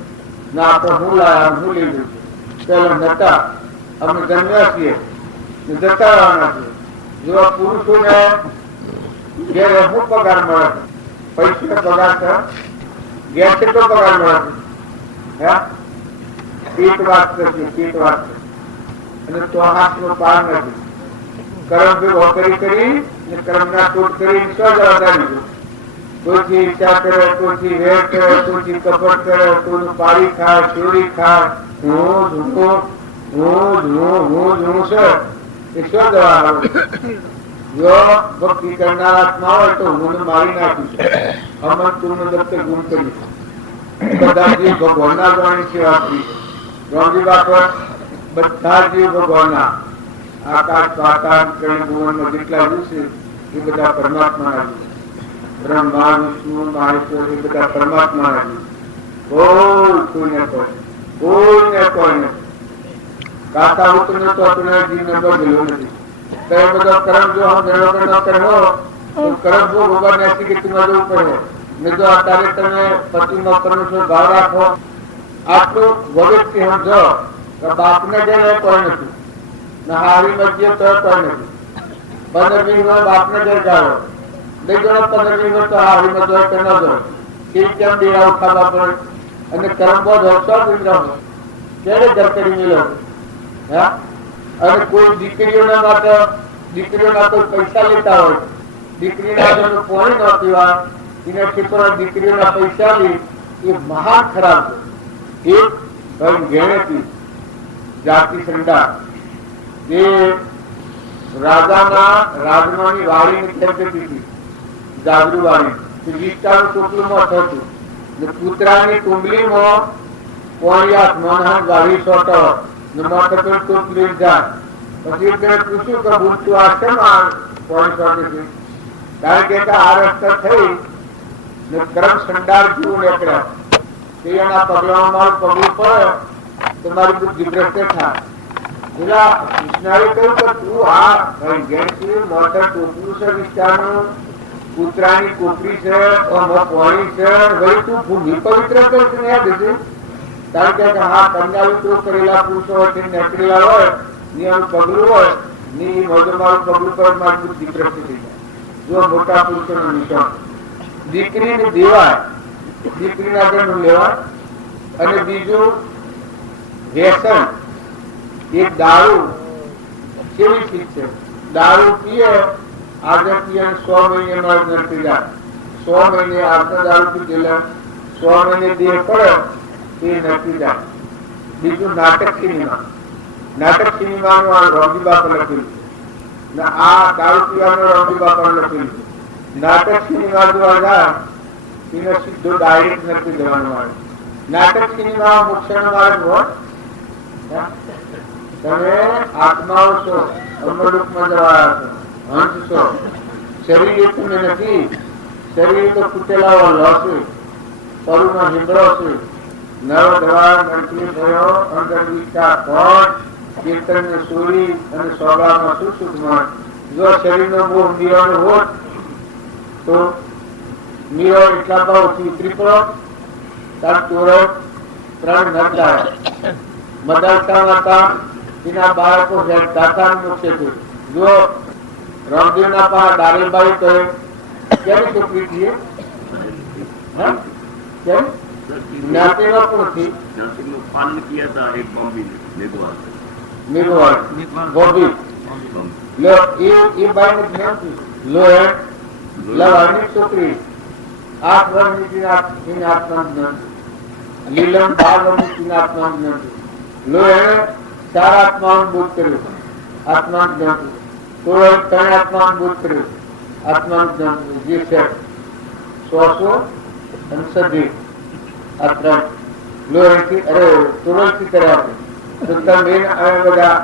ના આપણે હું લાયા હું લઈ જઈશું પેલા નતા અમે જન્મ્યા છીએ જતા રહેવાના છીએ જો પુરુષોને ઘેર શું પગાર મળે પૈસા પગાર છે ઘેર કેટલો પગાર મળે હે પેટ વાત કરશે પેટ વાત અને તો હાથનો પાર નથી કર્મ ભેગો કરી કર્મના ટોટ કરી સ્વ જવાબદારી કોઈથી ઈચ્છા કરે કોઈથી વેર કરે કોઈથી કપટ કરે કોઈનું પાડી ખાય ચોરી ખાય હું છે એ સ્વ જવાબ જો ભક્તિ કરનાર આત્મા હોય તો હું મારી નાખીશ અમર તું દત્ત ગુણ કરીશ બધા જીવ ભગવાનના ગણી સેવા કરી રોજી બાપર બધા જીવ ભગવાનના આકાશ પાતાળ ત્રણ ભુવનમાં જેટલા જીવ છે એ બધા પરમાત્માના જીવ બ્રહ્મા વિષ્ણુ મહેશ્વર એ બધા પરમાત્માના જીવ કોઈને નથી કાતા ઉતરને તો આપણે જીવ નંબર ગયેલો નથી તો એ બધો કર્મ જો હમ ગણો કરવો તો કર્મ જો ભગવાન એસી કે તું જવું પડે મેં જો અત્યારે તમે પતિનો કર્મ છો ભાવ રાખો આટલું વગતથી સમજો કે બાપને ઘેર કોઈ નથી ના હારી મધ્ય તો કોઈ નથી 15-20 વર્ષ બાપને ઘેર જાઓ 2 જણા 15-20 વર્ષ તો હારી મધ્ય કે ન જો કેમ કેમ ડેરા ઉઠાવવા પડે અને કર્મ બહુ હર્ષો પીવડાવો ક્યારે ઘર કરી મેળવો હે અને કોઈ દીકરીઓના માટે દીકરીઓના કોઈ પૈસા લેતા હોય દીકરીના પોણી ન પીવા એના ક્ષેત્રમાં દીકરીઓના પૈસા લે એ મહા ખરાબ છે એક ઘેણેથી જાતિ સંડા એ રાજાના રાજમાની વાડીની ખેતી હતી જાગરુ વાડી વિસ્તાર ટોપલીમાં થતું ને કૂતરાની ટુંબલીમાં પોણિયાત મનહન વાડી સોટો ને માથે પર ટોપલી જાય પછી તેને પૂછ્યું કે ભૂલ તું આ કેમ આ પોણી સોટે છે કારણ કે આ રસ્તા થઈ ને કર્મ સંડાર જેવું નીકળ્યા કે એના પગલામાં મારું પગલું પડે તો મારી બુદ્ધિ ભ્રષ્ટ થાય પેલા કૃષ્ણાએ કહ્યું કે તું આ ગેરસી મોટર ટોપલું છે વિસ્તારનું કૂતરાની કોપરી છે, આમાં પાણી છે, વળી તું ભૂમિ પવિત્ર કરશે ને યાદ છે. કારણ કે હા કન્યાવિત્રો કરેલા પુરુષો હોય તે નેકળેલા હોય ને આનું પગલું હોય ને એ મોઢું પગલું પર મારી બુદ્ધિ પ્રગટ થઈ જાય. જો મોટા પુરુષોનું નિશાન દીકરીને દેવાય, દીકરીના આગળનું લેવાય. અને બીજું વ્યસન, એક દારૂ કેવી ચીજ છે. દારૂ પીએ આજે પીએ 100 મહિને માં નથી જાય. 100 મહિને આજનો દારૂ પી ગયેલા 100 મહિને દેહ પડે એ નથી જાય. બીજું નાટક સિનેમા, નાટક સિનેમાનું આ રોમજી બાપા લખેલું છે ને આ દારૂ પીવાનું રોમજી બાપા લખેલું છે. નાટક સિનેમા જોવા જાય એને સીધો ડાયરેક્ટ નથી જવાનું આવે. નાટક સિનેમા મોક્ષનો માર્ગ હોય. તમે આત્માઓ છો, અમરલોકમાં જવા હંસ છો. શરીર એ તમે નથી. શરીર તો ફૂટેલા હશે, પરુનો હિંગળો છે. નવ દ્વાર નરકી થયો અંદર વિચાર કોટ કીર્તન ને સોરી અને સોગામાં સુસુખમાં. જો શરીરનો મોહ મીરાનો હોત તો મીરો એટલા ભાવથી ઉતરી પડો તાર તોરો 3 નતા મદરસામાં હતા. એના બાળકો દાતા મોક્ષે છે. જો રામદેવના પા દારેલબાઈ કહે ક્યારે છોકરી છીએ જ્ઞાતિમાં પણ થી ગોબી લો એ બાઈ ને લો લવાની છોકરી 8 વર્ષની આત્મા લીલમ 12 વર્ષની આત્મા લો એને 4 આત્માનું બોધ કર્યું. આત્માનું જ્ઞાન તો 3 આત્માનું બોધ કર્યું. આત્માનું જ્ઞાન જે છે 100 અને સદી આ 3 લો એથી અરે તુરંતથી કર્યા તો તમે બધા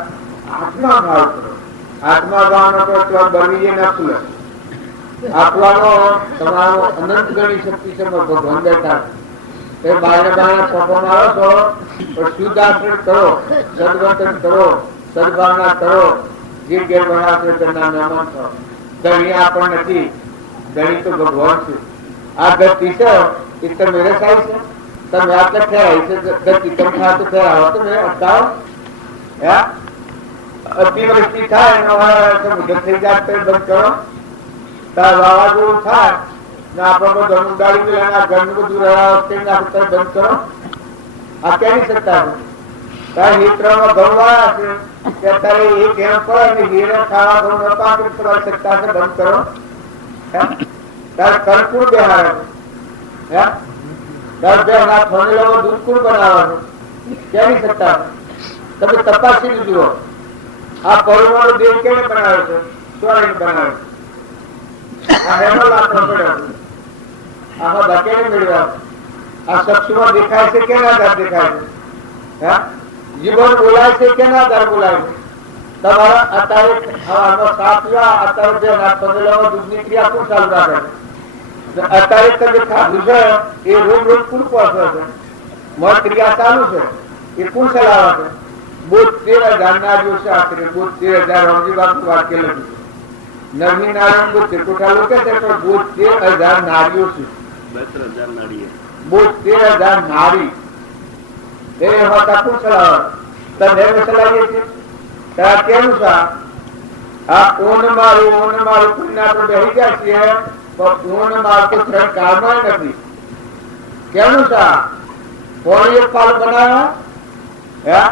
આત્મા ભાવ કરો. આત્મા ભાવનો તો બની ના ખુલે. આત્માનો તમારો અનંત ગણી શક્તિ છે. ભગવાન બેઠા બારે બારે ફોટો મારો છો પણ શુદ્ધ આચરણ કરો, સદવર્તન કરો, સદભાવના કરો. જે ઘેર બનાવશે તેમના મહેમાન છો. ધણી આપણ નથી, ધણી તો ભગવાન છે. આ ગતિ છે એ તમે રસાય છે. તમે આટલે ઠેરાય છે ગતિ તમે ખાતે ઠેરાવો તમે અટકાવો. અતિવૃષ્ટિ થાય સમુદ્ર થઈ જાય તો બંધ કરો. વાવાઝોડું થાય ને આપણે બધું ઉડાડી ઘરનું બધું બંધ કરો. આ કેવી સત્તા છે? તારે હિત્રમાં ઘઉં વાળા છે અત્યારે એક એમ પડે હીરે ખાવા ઘઉં ન પાકે સત્તા છે બંધ કરો. તારે કલકુળ બેહાડે છે. તારે બે હાથ ફોનેલો દૂધકુળ બનાવવાનું કેવી સત્તા છે? તમે તપાસી જુઓ. આ પરમાણુ દેહ કેને બનાવે છે? સ્વર્ણ બનાવે છે. આ હેનો લાકડો પડ્યો. આમાં ધકેલી મેળવ્યા. આ સક્ષમાં દેખાય છે કેના આધાર દેખાય છે? જીવન બોલાય છે કેના આધાર બોલાય છે? તમારા અત્યારે સાપ પીવા અત્યારે બે હાથ પગલામાં દૂધની ક્રિયા કોણ ચાલુ રાખે છે? અત્યારે તમે ખાધું છે એ રોજ રોજ કોણ પહોંચે છે? મન ક્રિયા ચાલુ છે એ કોણ ચલાવે છે? 72,000 નારીઓ છે. આખરે 72,000 રામજી બાપુ વાક્ય લખ્યું છે. નરમી નારાયણ બોધે કોઠા લોકો છે પણ 72,000 નારીઓ છે. 72,000 નારી એ હોતા કોણ ચલાવે? તમે ચલાવીએ છીએ ત્યાં કેવું છે? આ ઓન મારું પુણ્ય તો બેસી જાય છે પણ ઓન મારું તો 3 કાળમાં નથી. કેવું છે? પાણી એક પાલું બનાવ્યા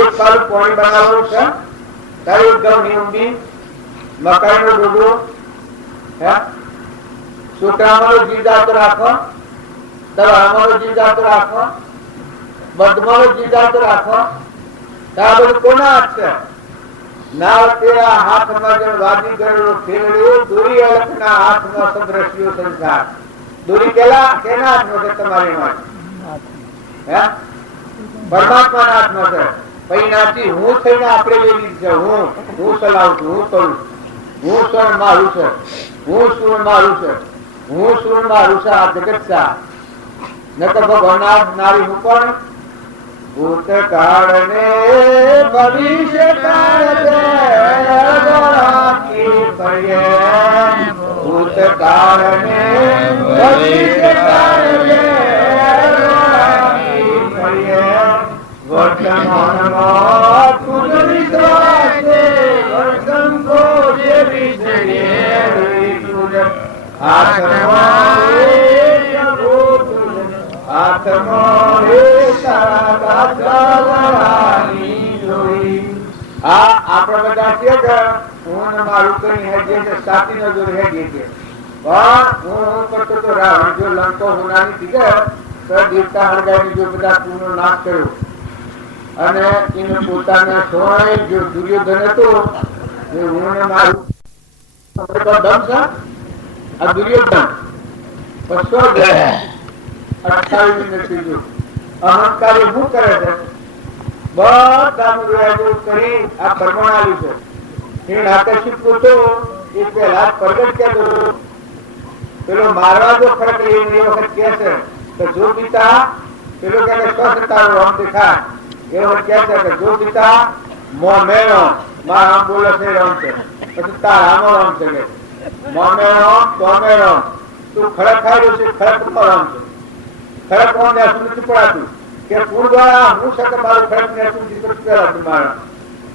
એક પાલું પાણી બનાવવાનું છે. તારે એક ઘઉંની ઊંડી મકાઈ નો ડોડો છોકરામાં જીવ જાતો રાખો, દવામાં જીવ જાતો રાખો, બધમાં જીવ જાતો રાખો. આ બધું કોના હાથ છે? ના તેરા હાથમાં જણ વાદી ગયેલો ખેલડ્યો દોરી અલકના હાથમાં સદ્રશ્યો સંસાર. દોરી કેના હાથમાં છે? તમારી માટે પરમાત્માના હાથમાં છે. પૈનાથી હું થઈને આપણે લેવી છે. હું ચલાવું છું, હું કરું છું. હું સુર મારું છે, હું સુર મારું છે, હું સુર મારું છે. આ જગત છે. ન તો ભગવાન નારી હું પણ ભૂતકાળ ને ભવિષ્ય કાળ ભૂતકાળને ભવિષ્યકાળને વર્તમાનમાં તુજ વિશ્વાસે વર્તન કો જે વિજયે તુજ હાથમાં હાથમાં તારા દાદાની જોઈ. આપણે બધા છે કે હું મારું કઈ હેડીએ છે સાથી નો જોર હેડીએ છે પણ હું કરતો તો રાવણ જો લંકો હોનાની થી કે દેવતા હરગાઈ જો બધા પૂર્ણ નાશ કર્યો અને એને પોતાને સોય જો દુર્યોધન હતો હું મારું દમ છે આ દુર્યોધન 28 મિનિટ અહંકારી શું કરે છે બધા કરી આ પરમાણ આવ્યું છે એ નાટક પૂછો એ પેલા પ્રગટ કહેતો પેલો મારવા જો ફરક લઈને એ વખત કે છે કે જો પિતા પેલો કે સ્વસ્થતાનું રામ દેખા એ વખત કે છે કે જો પિતા મોમેનો મારા આમ બોલે છે રામ છે પછી તારાનો રામ છે કે મોમેનો તોમેનો તું ખડક ખાઈ રહ્યો છે ખડક રામ છે ખડક કોણ ને નથી પડાતું કે પૂર્વા હું શકે મારું ખડક ને શું પેલા મારા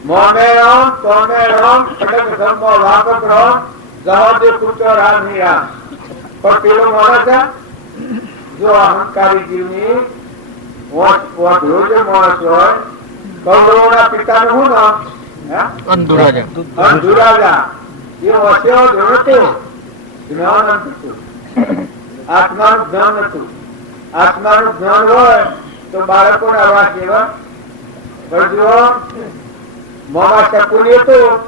મોમેનો તોમેનો ખડક ધર્મો વાગકરો જહાજે કુચો રામ ની રામ પણ પેલો માણસ છે જો અહંકારી જીવની જે માણસ હોય કૌરવોના પિતાનું શું નામ અંધુરાજા એ વસ્યો નતું જ્ઞાન હતું આત્માનું જ્ઞાન હતું આત્માનું જ્ઞાન હોય તો બાળકોના આવાસ જેવા પણ જો મોમાં શકુની હતું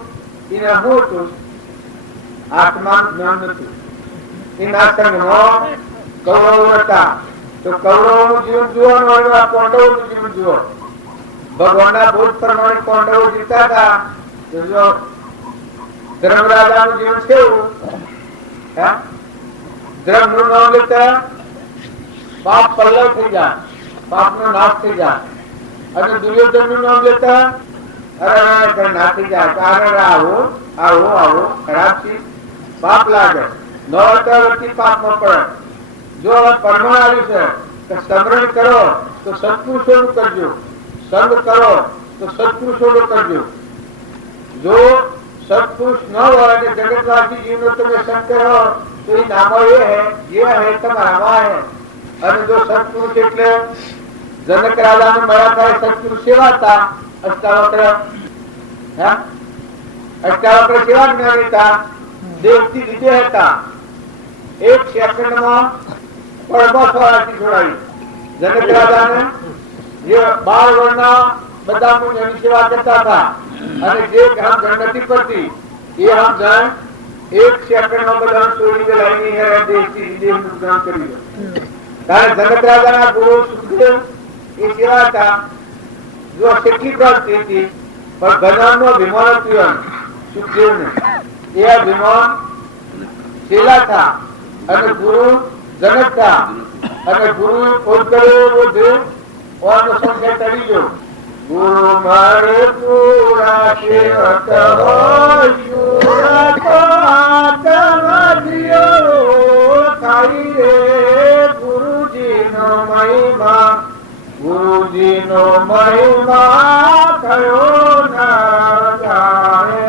એને શું હતું આત્માનું જ્ઞાન નથી એના સંગમાં કૌરવો હતા તો કૌરવોનું જીવન જોવાનું હોય આ પાંડવોનું જીવન જુઓ ભગવાનના બોધ પ્રમાણે પાંડવો જીતા હતા તો જો ધર્મરાજાનું જીવન કેવું ધર્મ નું નામ લેતા પાપ પલ્લવ થઈ જાય પાપ નો નાશ થઈ જાય અને દુર્યોધન નું નામ લેતા અરે ના થઈ જાય આવો આવો આવો ખરાબ છે પાપ લાગે નવરતી પાપમાં પડે જો પરમાણ આવ્યું છે કે સ્મરણ કરો તો સત્પુરુષોનું કરજો સંગ કરો તો સત્પુરુષોનું કરજો જો સત્પુરુષ ન હોય અને જગતવાસી જીવનો તમે સંગ કરો તો એ નામો એ હે તમારામાં હે અને જો સત્પુરુષ એટલે જનક રાજાને મળ્યા થાય સત્પુરુષ સેવા હતા અષ્ટાવક્ર સેવા જ્ઞાની હતા દેવથી વિજય હતા એક સેકન્ડમાં પરમાત્માથી જોડાયું જનક રાજાને જે 12 વર્ષના બધા મુનિઓની સેવા કરતા હતા અને જે ગામ જણ નથી પડતી એ આમ જણ એક સેકન્ડમાં બધા છોડીને લાવીને હે દેશથી વિદેશનું જ્ઞાન કર્યું કારણ જનક રાજાના ગુરુ સુખદેવ એ સેવા હતા જો કેટલી પ્રાપ્તિ હતી પણ જ્ઞાનનો અભિમાન હતું સુખદેવને એ અભિમાન શેલા હતા અને ગુરુ જનક હતા અને ગુરુ પોતકરો બધે ઓનો સંખ્યા તરી ગયો ગુરુ મારે પૂરા સેવક હોય સુરત આત્મધિયો ખાઈ રે ગુરુજીનો મહિમા કયો ના જાણે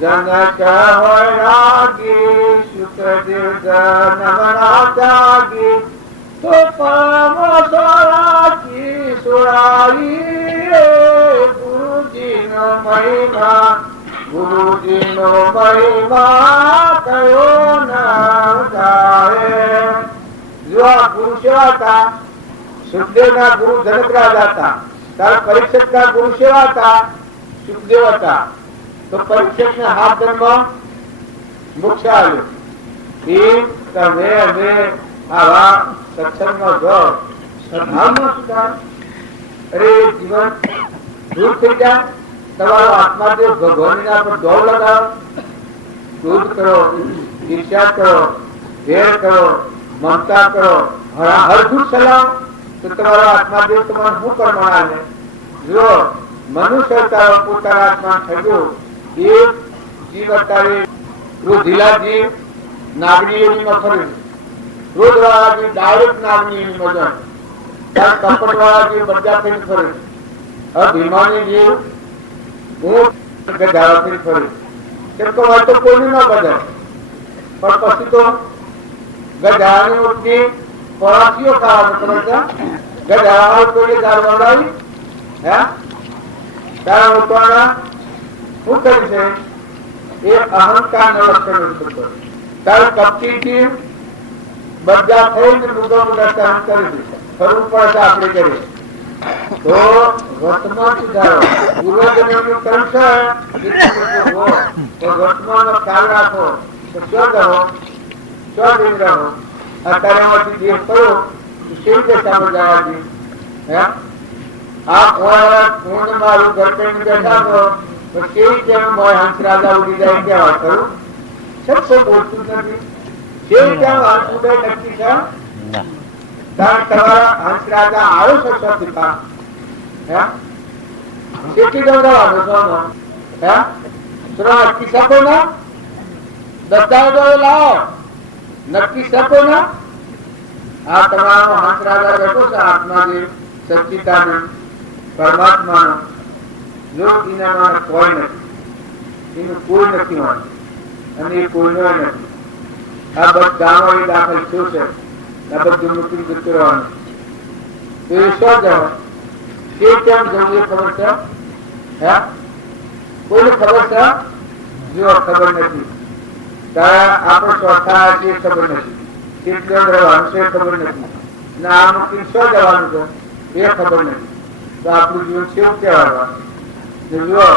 જનક હોય રાગી સુખદેવ જનમના જાગી તો પરમ સોરાકી સોરારી રે ગુરુજીનો મહિમા કયો ના જાણે જો આ ગુરુ સેવા હતા સુખદેવ ના ગુરુ જનક રાજા હતા ત્યારે પરીક્ષિત ના ગુરુ સેવા હતા સુખદેવ હતા તો પરીક્ષિત ને હાથ ધનમાં મોક્ષ આવ્યો એ તમે અમે આવા સત્સંગમાં જો સદભાવમાં સુધાર અરે જીવન દૂર થઈ જાય તમારો આત્માદેવ ભગવાનના પર દોડ લગાવો ક્રોધ કરો ઈર્ષ્યા કરો વેર કરો મમતા કરો હરખુટ ચલાવો તો તમારો આત્માદેવ તમારે શું કરવાના છે જો મનુષ્ય પોતાના આત્મા થઈ ગયો એક જીવ અત્યારે ક્રોધીલા જીવ નાગણીઓમાં ફરે છે, ક્રોધ વાળા જીવ ડાયરેક્ટ નાગણીઓમાં જાય, કપટ વાળા જીવ બધા થઈને ફરે છે, અભિમાની જીવ ઊંટ ગધાડાથી ફરે છે. તો હોય તો કોઈને ના બધાય, પણ પછી તો ગધાડાની ઊંટની પરાસીઓ ખાવાનું ખબર છે. ગધાડા કોઈ દાળ વડાવી તારા ઉતવાના શું કરે છે એ અહંકાર નો લક્ષણ. તારે કપટી થી બધા થઈને દુગા મુદાતા કરી દે, ફરવું પડશે આપણે કરીએ તો વર્તમાન સુધારો. પૂર્વજન્મનું કર્મ છે તો વર્તમાનનો ખ્યાલ રાખો તો શું રહો શું દિન રહો. અત્યારે એમાંથી દેહ કરો કેવી દશામાં જવા દે. આ કોણ મારું ઘર કઈ બેઠા તો કેવી તેમ હંસ રાજા ઉડી જાય કેવા કરું સબ બોલતું નથી. કેવી તેમ હંસ ઉડે નક્કી છે તમારા હંસ રાજા આવ્યો છે સ્વપિતા કેટલી દોડાવાનો સોનો નક્કી શકો ને દસ્તાવેજો લાવો નક્કી શકો ને. આ તમારો હંસ રાજા બેઠો છે આત્માદેવ સચ્ચિદાનંદ પરમાત્માનો. જો એના કોઈ નથી, એનું કોઈ નથી માનતું અને એ કોઈનો નથી. આ બધાનો એ દાખલ શું છે, આ બધું મૂકી જતું રહેવાનું. તો એ શું જવા કે કેમ જવું એ ખબર છે કોઈને ખબર છે? જો ખબર નથી તારા આપણે ચોથા એ ખબર નથી, કેટલી રહેવાનું છે ખબર નથી, અને આ મૂકી શું જવાનું છે એ ખબર નથી. તો આપણું જીવન કેવું કહેવાનું? જુઓ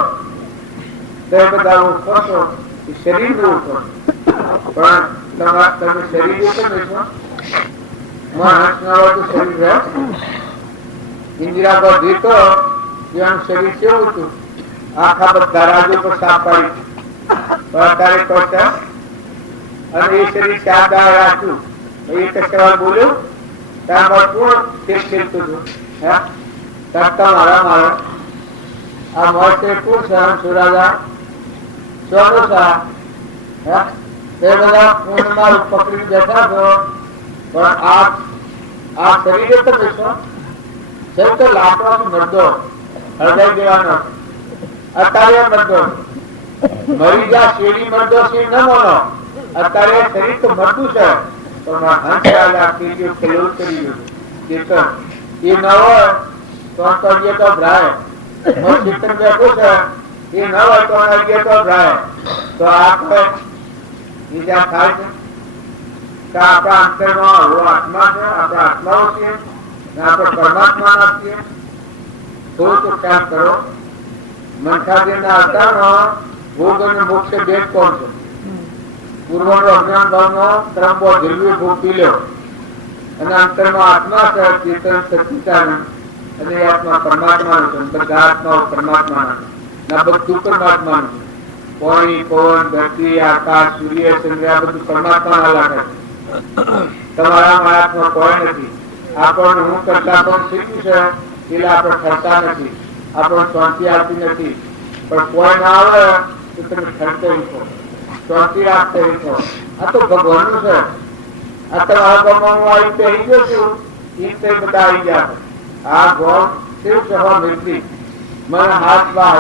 તો એ બધા ઓળખો છો શરીર ને ઓળખો, પણ તમે શરીર એટલે બેસો માણસ ના તો શરીર રહે. ઇન્દિરા ગાંધી તો એનું શરીર કેવું હતું, આખા બધા રાજ્યો પર સાફ પાડી અત્યારે કહે અને એ શરીર શારદા રાખ્યું. એક સવાલ બોલ્યો ત્યાં કોણ ટેક ખેલતું હતું તમારા મારા આ મળશે કોણ છે સુરાજા સોનો સા એ બધા પૂર્ણ મારું પકડી બેઠા છો. પણ આ શરીરે તો બેસો શરીર તો લાકડાથી મરદો હળગાઈ દેવાનો. અત્યારે મરદો મરી જા શેરી મરદો શેર ન બોલો. અત્યારે શરીર તો મરતું છે પણ હંસ રાજા ખેલું કરી ગયું એ ન હોય તો કરીએ તો ભ્રાય ચિંતન બેઠો છે એ ન હોય તો અડીએ તો ભ્રાય. તો આ બીજા થાય છે કે આપણા અંતરમાં આત્મા છે, આપણા આત્માઓ છીએ આપણે પરમાત્મા ના છીએ. થોડું તો ખ્યાલ કરો. મનખાદેવ ના અવતારમાં ભોગ અને મોક્ષ ભેદ કોણ છે? પૂર્વ નો અજ્ઞાન ભાવ નો ત્રંબો ધીરવી ભોગ પી લ્યો અને અંતરમાં આત્મા છે ચેતન સચ્ચિદાનંદ અને આત્મા પરમાત્માનો છે. બધા આત્માઓ પરમાત્માના ના બધું પરમાત્માનું છે. પાણી પવન ધરતી આકાશ સૂર્ય ચંદ્ર આ બધું પરમાત્માના લાગે છે. તમારા આત્મા કોઈ નથી. આપણને હું કરતા પણ શીખ્યું છે એટલે આપણે ઠરતા નથી, આપણને શાંતિ આવતી નથી. પણ કોઈ ના આવે તો તમે ઠરતો છો, શાંતિ રાખતો છો. આ તો ભગવાનનું છે. આ તમારા ગામમાં હું આવી પહેરી ગયો છું એ બધા આવી ગયા. આ ગોળ કેવું છે હવા મેળવી મને હાથ બાદ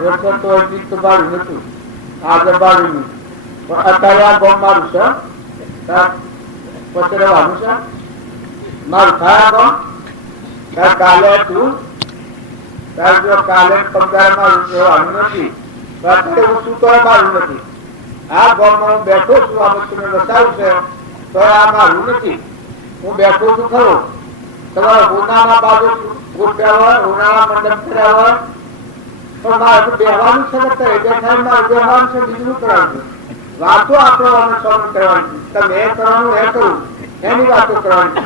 વર્ષો તો હજી તો બાળું નતું આગળ બાળું નહીં. પણ અત્યારે આ ગોમ મારું છે પછી રહેવાનું છે મારું થાય ગોમ. કાલે તું તારે જો કાલે પગાર મારું રહેવાનું નથી, અત્યારે હું શું કરે મારું નથી. આ ગોમમાં હું બેઠો છું, આ બધું વસાવ્યું છે તો આ મારું નથી. હું બેઠો છું ખરો. તમારા હોનાના બાજુ ગોઠવ્યા હોય, હોનાના મંડપ કર્યા હોય પણ મારે બેહવાનું છે ને બેઠા મારે બેહવાનું છે. બીજું કરવાનું વાતો આપણો સોલ્વ કરવાની. તમે એ કરવાનું એ કરવું એની વાતો કરવાની,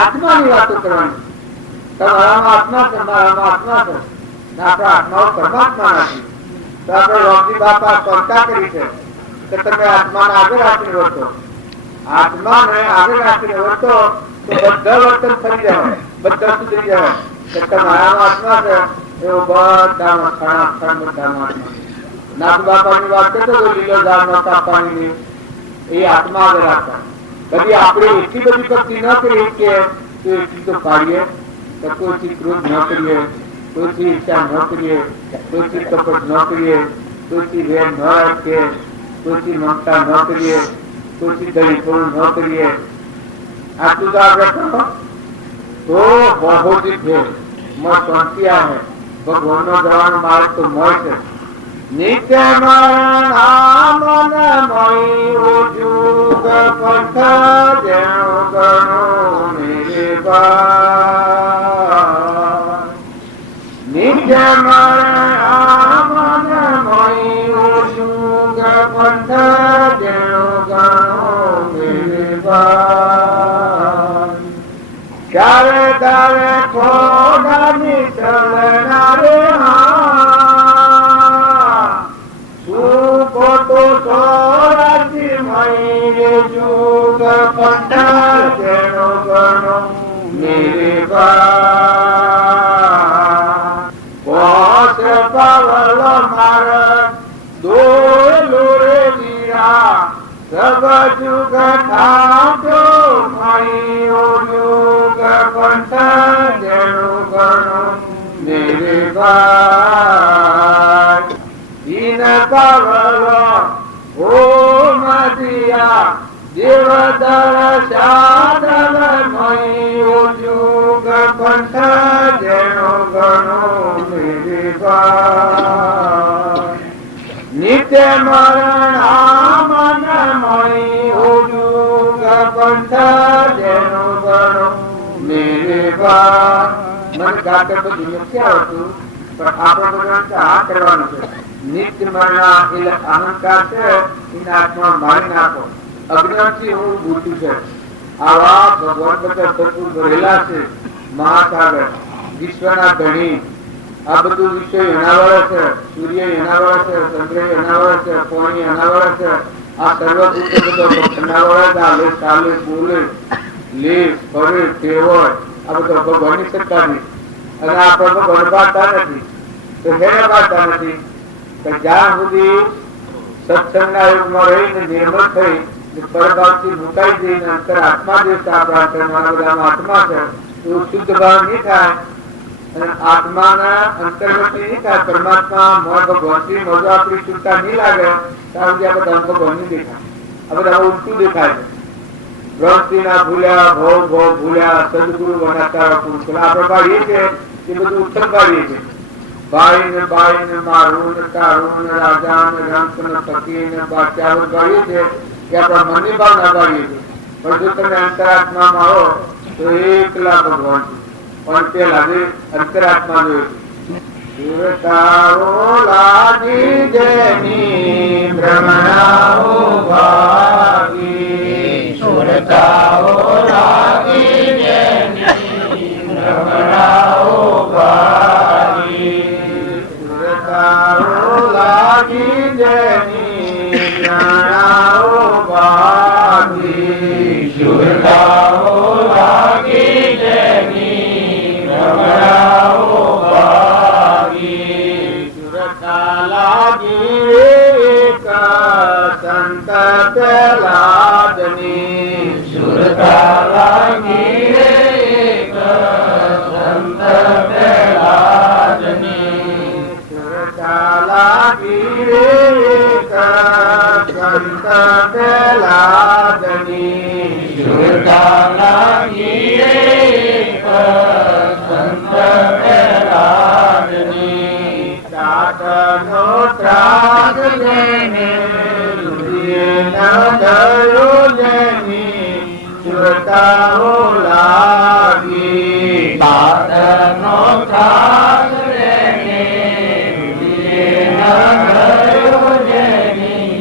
આત્માની વાતો કરવાની. તમારામાં આત્મા છે, મારામાં આત્મા છે, આપણા આત્માઓ પરમાત્મા નથી. તો આપણે રોમજી બાપા સ્પર્ધા કરી છે કે તમે આત્માને આગળ રાખીને વર્તો, આત્માને આગળ રાખીને વર્તો તો બધા વર્તન ફરી જાય, બધા સુધરી જાય. તમારામાં આત્મા છે એવો બધામાં ખરા બધામાં આત્મા નાથ બાપાની વાત કરતો હતો, લીલો ઝાડ ન કાપવાની, એ આત્મા આગળ રાખતા. કદી આપણે એટલી બધી ભક્તિ ન કરી કે એટલી તો પાડીએ, કોઈથી ક્રોધ ન કરીએ, કોઈથી ઈચ્છા ન કરીએ, કોઈથી કપટ ન કરીએ, કોઈથી વેર ન રાખીએ, કોઈથી મમતા ન કરીએ, કોઈથી દલીપણું ન કરીએ. આટલું તો આપણે કરો તો બહુ જ છે. શાંતિ આવે. ભગવાન નો જવાનો માર્ગ તો મળશે. નિત્ય મરણામય જુગ પંથ જેનો ગણો નિર્ભર. નિત્ય મરણામય જુગ પંથ જેનો ગણો નિર્ભર. ચારે તારે ખોડાની ચલનારે સુખો તો સોરાજી મય જુગ પંથ જેનો ગણો નિર્ભર. કોષ પાવલ માર દોયલો રે વીરા સબ જુગ ઠાઠો મયો જુગ પંથ જેનો ગણો નિર્ભર. દીન પાવલ ઓ મદિયા દેવ દર્શાદલ મયો જુગ પંથ જેનો ગણો નિર્ભર. નિત્ય મરણામય જુગ પંથ જેનો ગણો નિર્ભર. મને ગાતે બધું નથી આવતું, પણ આપણે બધા આ કરવાનું છે. નિત્ય મરણા એટલે અહંકાર છે, એના આત્મા મારી નાખો. અજ્ઞાનથી હું બુદ્ધિ છે. આવા ભગવાન બધા ભરપૂર ભરેલા છે. મહાસાગર, વિશ્વના ધણી, આ બધું વિષય એના વાળા છે. સૂર્ય એના વાળા છે, ચંદ્ર એના વાળા છે, પાણી એના વાળા છે. આ સર્વભૂત બધા એના વાળા છે. હાલે ચાલે બોલે લે ફરે ટેવર આ બધા ભગવાનની સત્તાની. અને આપણે ભગવાન પાડતા નથી તો હેને પાડતા નથી. જ્યાં સુધી સત્સંગના યુગમાં રહીને નિર્મળ થઈ પરભાવથી મુકાઈ જઈને અંતર આત્મા જે આપણા બધામાં આત્મા છે તો શુદ્ધ ભાવ નહીં થાય અને આત્માના અંતર્ગતિ નહીં થાય. પરમાત્મા ભગવાનથી મોજો આપણી શુદ્ધતા નહીં લાગે ત્યાં સુધી આ બધા ભગવાન નહીં દેખાય. આ બધા ઉલટું દેખાય છે. ભ્રમથી ના ભૂલ્યા ભવ ભવ ભૂલ્યા સદગુરુ વનાચાર પુરુષ આપણે પાડીએ છીએ એ બધું ઉત્તર પાડીએ છીએ. ભાઈ ને બાઈ ને મારું ને તારું ને રાજા ને રંક ને પતિ ને બાદશાહ પાડીએ છીએ કે આપણા મનની ભાવના પાડીએ છીએ. પણ જો તમે અંતરાત્મામાં આવો તો એકલા ભગવાન છે. પણ તે લાગે અંતરાત્મા જોયું લાગી જેની ભ્રમણાઓ ભાગી. સુરતાઓ લાગી જેની ભ્રમણાઓ ભાગી. સુરતાઓ લાગી જેની ભ્રમણાઓ ભાગી. સુરતાઓ લાગી જેની ભ્રમણાઓ ભાગી. સુરતા લાગી એક સંત પ્રહલાદની. સુરતા લાગી એક સંત પ્રહલાદની. સુરતા લાગી એક સંત પ્રહલાદની. સુરતા લાગી એક સંત પ્રહલાદની. સાધનો ત્રાગ જેને લુદીએ ન ધરો જેની સુરતાઓ લાગી. સાધનો ત્રાગ જેને લુદીએ ન ધરો જેની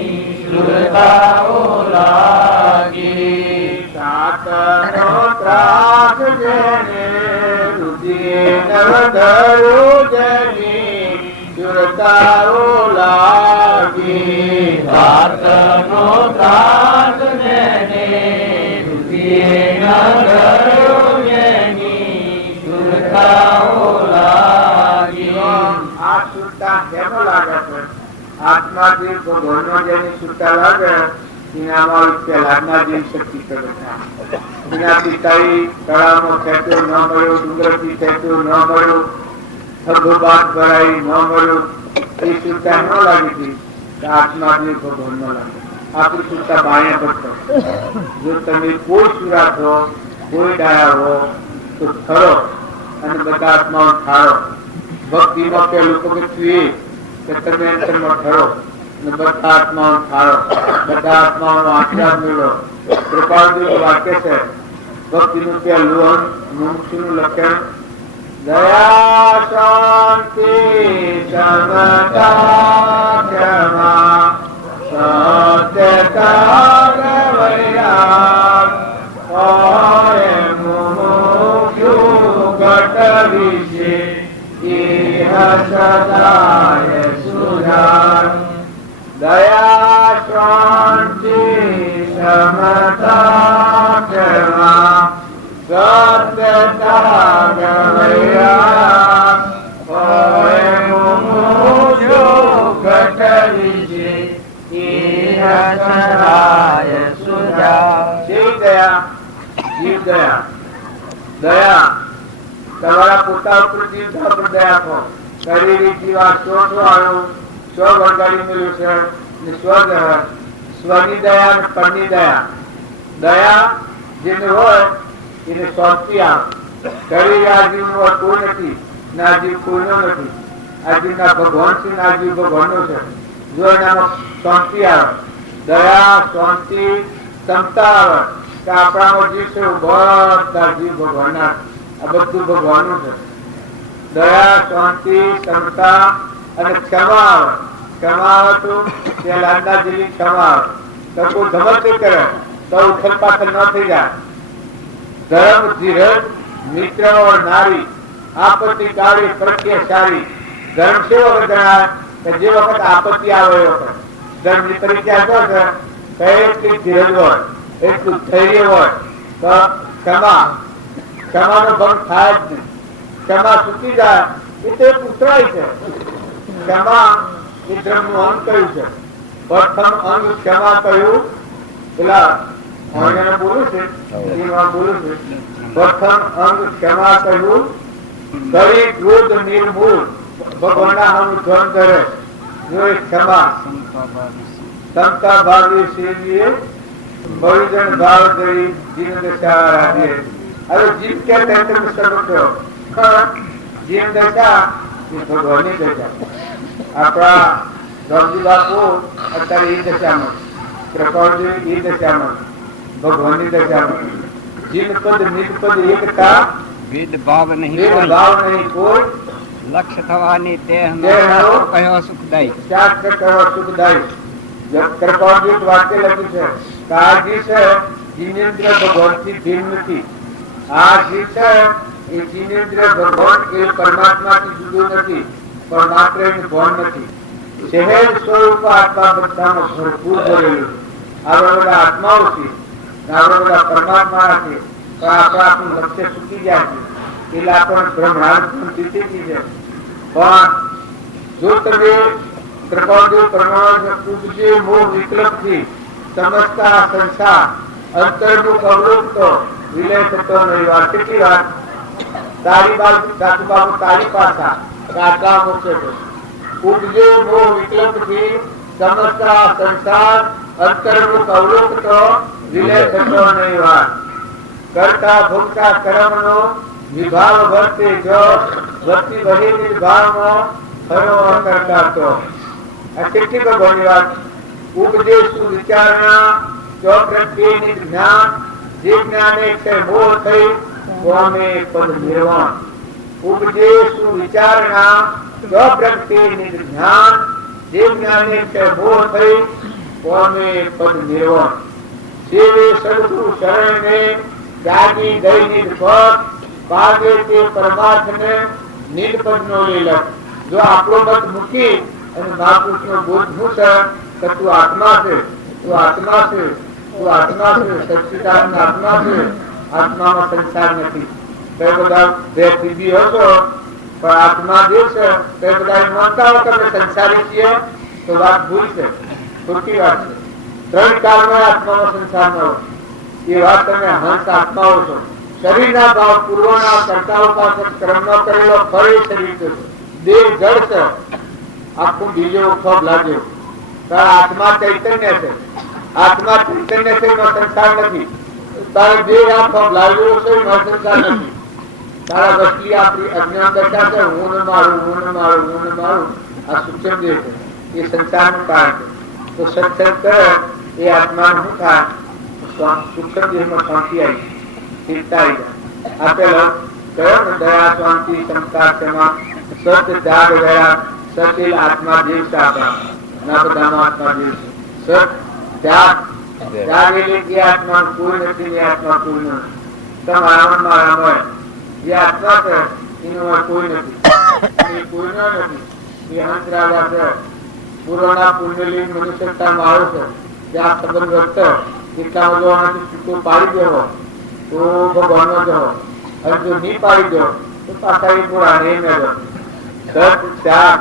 સુરતાઓ લાગી. સાધનો ત્રાગ જેને લુદીએ ન ધરો જેની સુરતાઓ લાગી. સાધનો ત્રાગ જેને લુદીએ ન ધરો જેની સુરતાઓ લાગી. આ સુરતા કેમ લાગે છે? આત્મા જે ભગવાનનો જેની સુતા લાગે એનામાં પહેલાના જેવી શક્તિ કરે છે. એના પિતાઈ તળાવમાં ખેંચ્યો ન મળ્યો, ડુંગરથી ખેંચ્યો ન મળ્યો, થગોબાદ ભરાઈ ન મળ્યો, એ સુતા ન લાગી હતી. આત્મા જે ભગવાન ન લાગે આપણી સુતા બાણે ભટકો. જો તમે કોઈ સુરા છો, કોઈ ડાયા હો તો ખરો અને બધા આત્માઓ ઠારો. ભક્તિમાં પેલું પગથિયું કે તમે અંતરમાં ઠરો અને બધા આત્માઓ ઠારો, બધા આત્માઓનો આશીર્વાદ મેળવો. કૃપાળુદેવ વાક્ય છે ભક્તિનું પહેલું અંગ મુમુક્ષુનું લક્ષણ દયા શાંતિ સમતા ક્ષમા સત્યતા વૈરાગ ઓય મુમુક્ષુ ઘટ વિશે ઇહ સદાય સુધાર. દયા શાંતિ સમતા ક્ષમા સત્યતા વૈરાગ ઓય મુમુક્ષુ ઘટ વિશે ઇહ સદાય સુધાર. જીવ દયા, જીવ દયા. દયા તમારા પોતા ઉપર જીવ પર દયા કરો. શરીર જીવા શો આવ્યો, સ્વ વળગાડી મળ્યું છે ને સ્વની દયા અને પરની દયા. દયા જેને હોય એને શાંતિ આવે. શરીર આ જીવનું હોય કોઈ નથી ને આ જીવ કોઈનો નથી. આ જીવના ભગવાન છે ને આ જીવ ભગવાનનો છે. જો એનામાં શાંતિ આવે, દયા શાંતિ ક્ષમતા આવે કે આપણામાં જીવ છે બધા જીવ ભગવાનના, આ બધું ભગવાનનું છે. દયા શાંતિ ક્ષમતા અને ક્ષમા આવે. ક્ષમા આવે તો તે લાડના જેવી ક્ષમા આવે તો કોઈ ધમત કરે તો ઉથલ પાથલ ન થઈ જાય. ધર્મ ધીરજ મિત્ર નારી આપત્તિ કાળી પ્રત્યે ધર્મ છે વખત ગણાય કે જે વખત આપત્તિ આવે એ વખત ધર્મ ની પરીક્ષા શું છે કે એટલી ધીરજ હોય, એટલું ધૈર્ય હોય તો ક્ષમાનો ભંગ થાય જ નહીં. ક્ષમા ચૂકી જાય એ તો એક ઉતરાય છે. ક્ષમા એ ધર્મ નું અંગ કયું છે. પ્રથમ અંગ ક્ષમા કહ્યું. પેલા બોલું છે પ્રથમ અંગ ક્ષમા કહ્યું. કરી ક્રોધ નિર્મૂળ ભગવાનના નામ ધ્યાન કરે જો એ ક્ષમા. સમતા ભાવી સેવીએ બળીજન ભાવ ધરી જીન દશા રાખીએ. હવે જીવ ક્યાં તમે સમજો જીન દશા એ ભગવાનની દશા. આપણા રામજી બાપુ અત્યારે એ દશામાં, કૃપાળજી એ દશામાં, ભગવાનની દશામાં. જીન પદ નિજ પદ એકતા ભેદભાવ નહીં કોઈ લક્ષ્ય થવાની તે કહ્યો સુખદાયી. શાસ્ત્ર કહ્યો સુખદાયી. કૃપાળજી વાક્ય લખ્યું છે કે આ જીવ છે જીનેન્દ્ર ભગવાનથી ભિન્ન નથી. આ જીવ છે એ જીનેન્દ્ર ભગવાન એ પરમાત્માથી જુદું નથી પણ માત્ર એનું ભાન નથી. સહેજ સ્વરૂપ આત્મા બધામાં ભરપૂર ભરેલું. આપણા બધા આત્માઓ છે, આપણા બધા પરમાત્મા છે પણ આપણે આપણું લક્ષ્ય ચૂકી જાય છે એટલે આપણને બ્રહ્માંડ છે. પણ જો તમે કૃપાળજી પરમાત્મા પૂજ્ય મોહ વિકલ્પથી સમજતા સંસાર અંતરનું અવરોધતો વિલય થતો નહીં. વાત કેટલી વાત તારી બાજુ સાસુ બાબુ તારી પાછા આટલા મૂકે છે. પૂજ્ય મોહ વિકલ્પથી સમજતા સંસાર અંતરનું અવરોધતો વિલય થતો નહીં. વાત કરતા ભોગતા કર્મનો વિભાવ વર્તે જો વર્તી બહી વિભાવમાં ફરો કરતા તો. આ કેટલી ભગવાનની વાત. ઉપદેશુ વિચારણા જો પ્રત્યેની જ્ઞાન જે જ્ઞાને છે મોહ થઈ કોમે પદ નિર્વાણ. ઉપદેશુ વિચારણા જો પ્રત્યેની જ્ઞાન જે જ્ઞાને છે મોહ થઈ કોમે પદ નિર્વાણ. સેવે સદગુરુ શરણે જાગી દૈનિક પદ ભાગે તે પરમાર્થને નીલપદ નો લીલક. જો આપણો મત મૂકી અને મહાપુરુષ નો બોધ શું છે કે તું આત્મા છે, તું આત્મા છે, તું આત્મા છે, સચ્ચિદાનંદ આત્મા છે, આત્મામાં સંસાર નથી. તે બધા બે થીબી હતો પણ આત્મા જે છે તે બધા માનતા હોય કે અમે સંસારી છીએ તો વાત ભૂલ છે, ખોટી વાત છે. 3 કાળમાં આત્માનો સંસાર ન હોય એ વાત તમે હંસ આત્માઓ છો. શરીરના ભાવ પૂર્વના કરતા ઉપાસક કર્મનો કરેલો ફળ એ શરીર છે. દેહ જળ છે, આખું બીજો ખોબ લાગ્યો. આત્મા ચૈતન્ય છે, આત્મા ચૈતન્ય છે, એનો સંસાર નથી. તારે દેહ આ ખોબ લાગ્યો છે, એનો સંસાર નથી. તારા વસ્તી આપણી અજ્ઞાન દશા છે, હું ન મારું, હું ન મારું, હું ન મારું. આ સૂક્ષ્મ દેહ છે, એ સંસારનું કારણ છે. તો સત્સંગ કરે એ આત્માનું શું થાય? સૂક્ષ્મ દેહમાં શાંતિ આવી, સ્થિરતા આવી જાય. આપેલો કયો ને દયા, શાંતિ, ક્ષમતા, ક્ષમા, સત્ય, ત્યાગ, દયા, સતીલ આત્મા જીવ આપણા ના બધામાં આત્મા જીવ છે. સત ત્યાગ, ત્યાગ એટલે એ આત્મા કોઈ નથી, એ આત્મા કોઈ નથી. તમારા મનમાં જે આત્મા છે એનું કોઈ નથી, એ કોઈનો નથી. એ હંસ રાજા છે, પૂર્વના પુણ્યલીન મનુષ્યતામાં આવ્યો છે. જ્યાં સંબંધ વ્યક્ત એટલામાં જોવામાંથી છૂટો પાડી દેવો તો ભગવાનનો જવો, અને જો નહીં પાડી દો તો પાછા એ પૂરા નહીં મેળવો. સત ત્યાગ,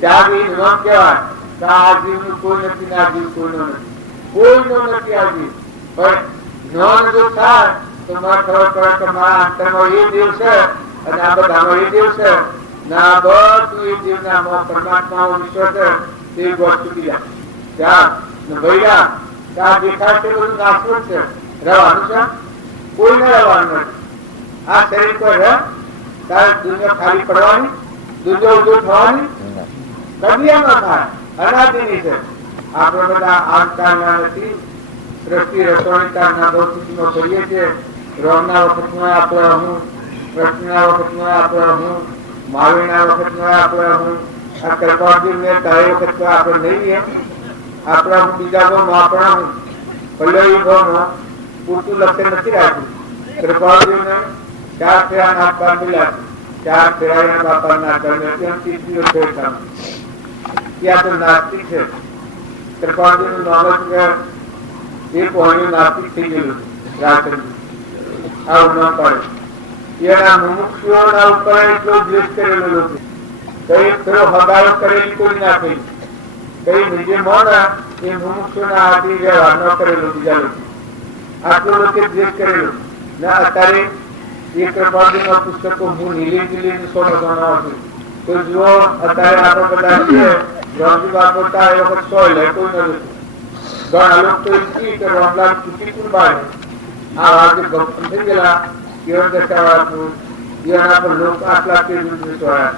ત્યાગ એ નોંધ કહેવાય કે આ જીવનું કોઈ નથી ને આ જીવ કોઈનો નથી, કોઈનો નથી આ જીવ. પણ નોંધ જો થાય તો મને ખબર પડે કે મારા અંતરમાં એ જીવ છે અને આ બધામાં એ જીવ છે. ના બધું એ જીવના પરમાત્માનો વિશ્વ છે તે ગોળ છૂટી જાય. ત્યાગ ને વૈરાગ, ત્યાં દેખાય છે બધું નાશવંત છે, રહેવાનું છે, કોઈને રહેવાનું નથી. આ શરીર કોઈ રહે ત્યારે દુનિયા ખાલી પડવાની, દુનિયા ઉભું થવાની કદી ન થાય, અનાદિની છે. આપણે બધા આજકાલના નથી, સૃષ્ટિ રસોણીકારના ભૌતિકમાં કરીએ છીએ. રોમના વખતમાં આપણે હું, કૃષ્ણના વખતમાં આપણે હું, મહાવીરના વખતમાં આપણે હું, આ કલ્પાર્જુનને તારે વખતમાં આપણે નહીં. આપણા હું બીજા ભાવમાં આપણા હું પલ્લવી ભાવમાં પૂરતું લક્ષણ નથી રાખ્યું. કૃપાર્જુને 4 ફેરા નાખવા મળ્યા છે, 4 ફેરા એના બાપાના કર્મે, ત્યાં 30 ફેર ત્યાં તો નાસ્તિક છે. કૃપાર્જુનનું નામ જ એ પોણ્યું નાસ્તિક થઈ ગયેલું રાચંદ્ર, આવું ન પડે. એના મુમુક્ષુઓના ઉપર એટલો દ્વેષ કરેલો લોકો, કઈ થોડો હગારો કરેલી કોઈ ના થઈ, કઈ બીજે મોડા એ મુમુક્ષુના હાથી વ્યવહાર ન કરેલો બીજા લોકો, આટલો લોકો દ્વેષ કરેલો. ના અત્યારે એ કૃપાર્જુનના પુસ્તકો હું નીલી નીલી સોનો છું. તો જુઓ અત્યારે આપણે બધા છીએ રામજી બાપુ એ વખત 100 લે કોઈ નથી. ઘણા લોકો તો એમ કે રામલાલ તૂટી કોણ બાળે આ આજે ભક્ત થઈ ગયેલા કેવળ દશાવાળા એના પર લોકો આટલા કેવી વિશ્વાસ.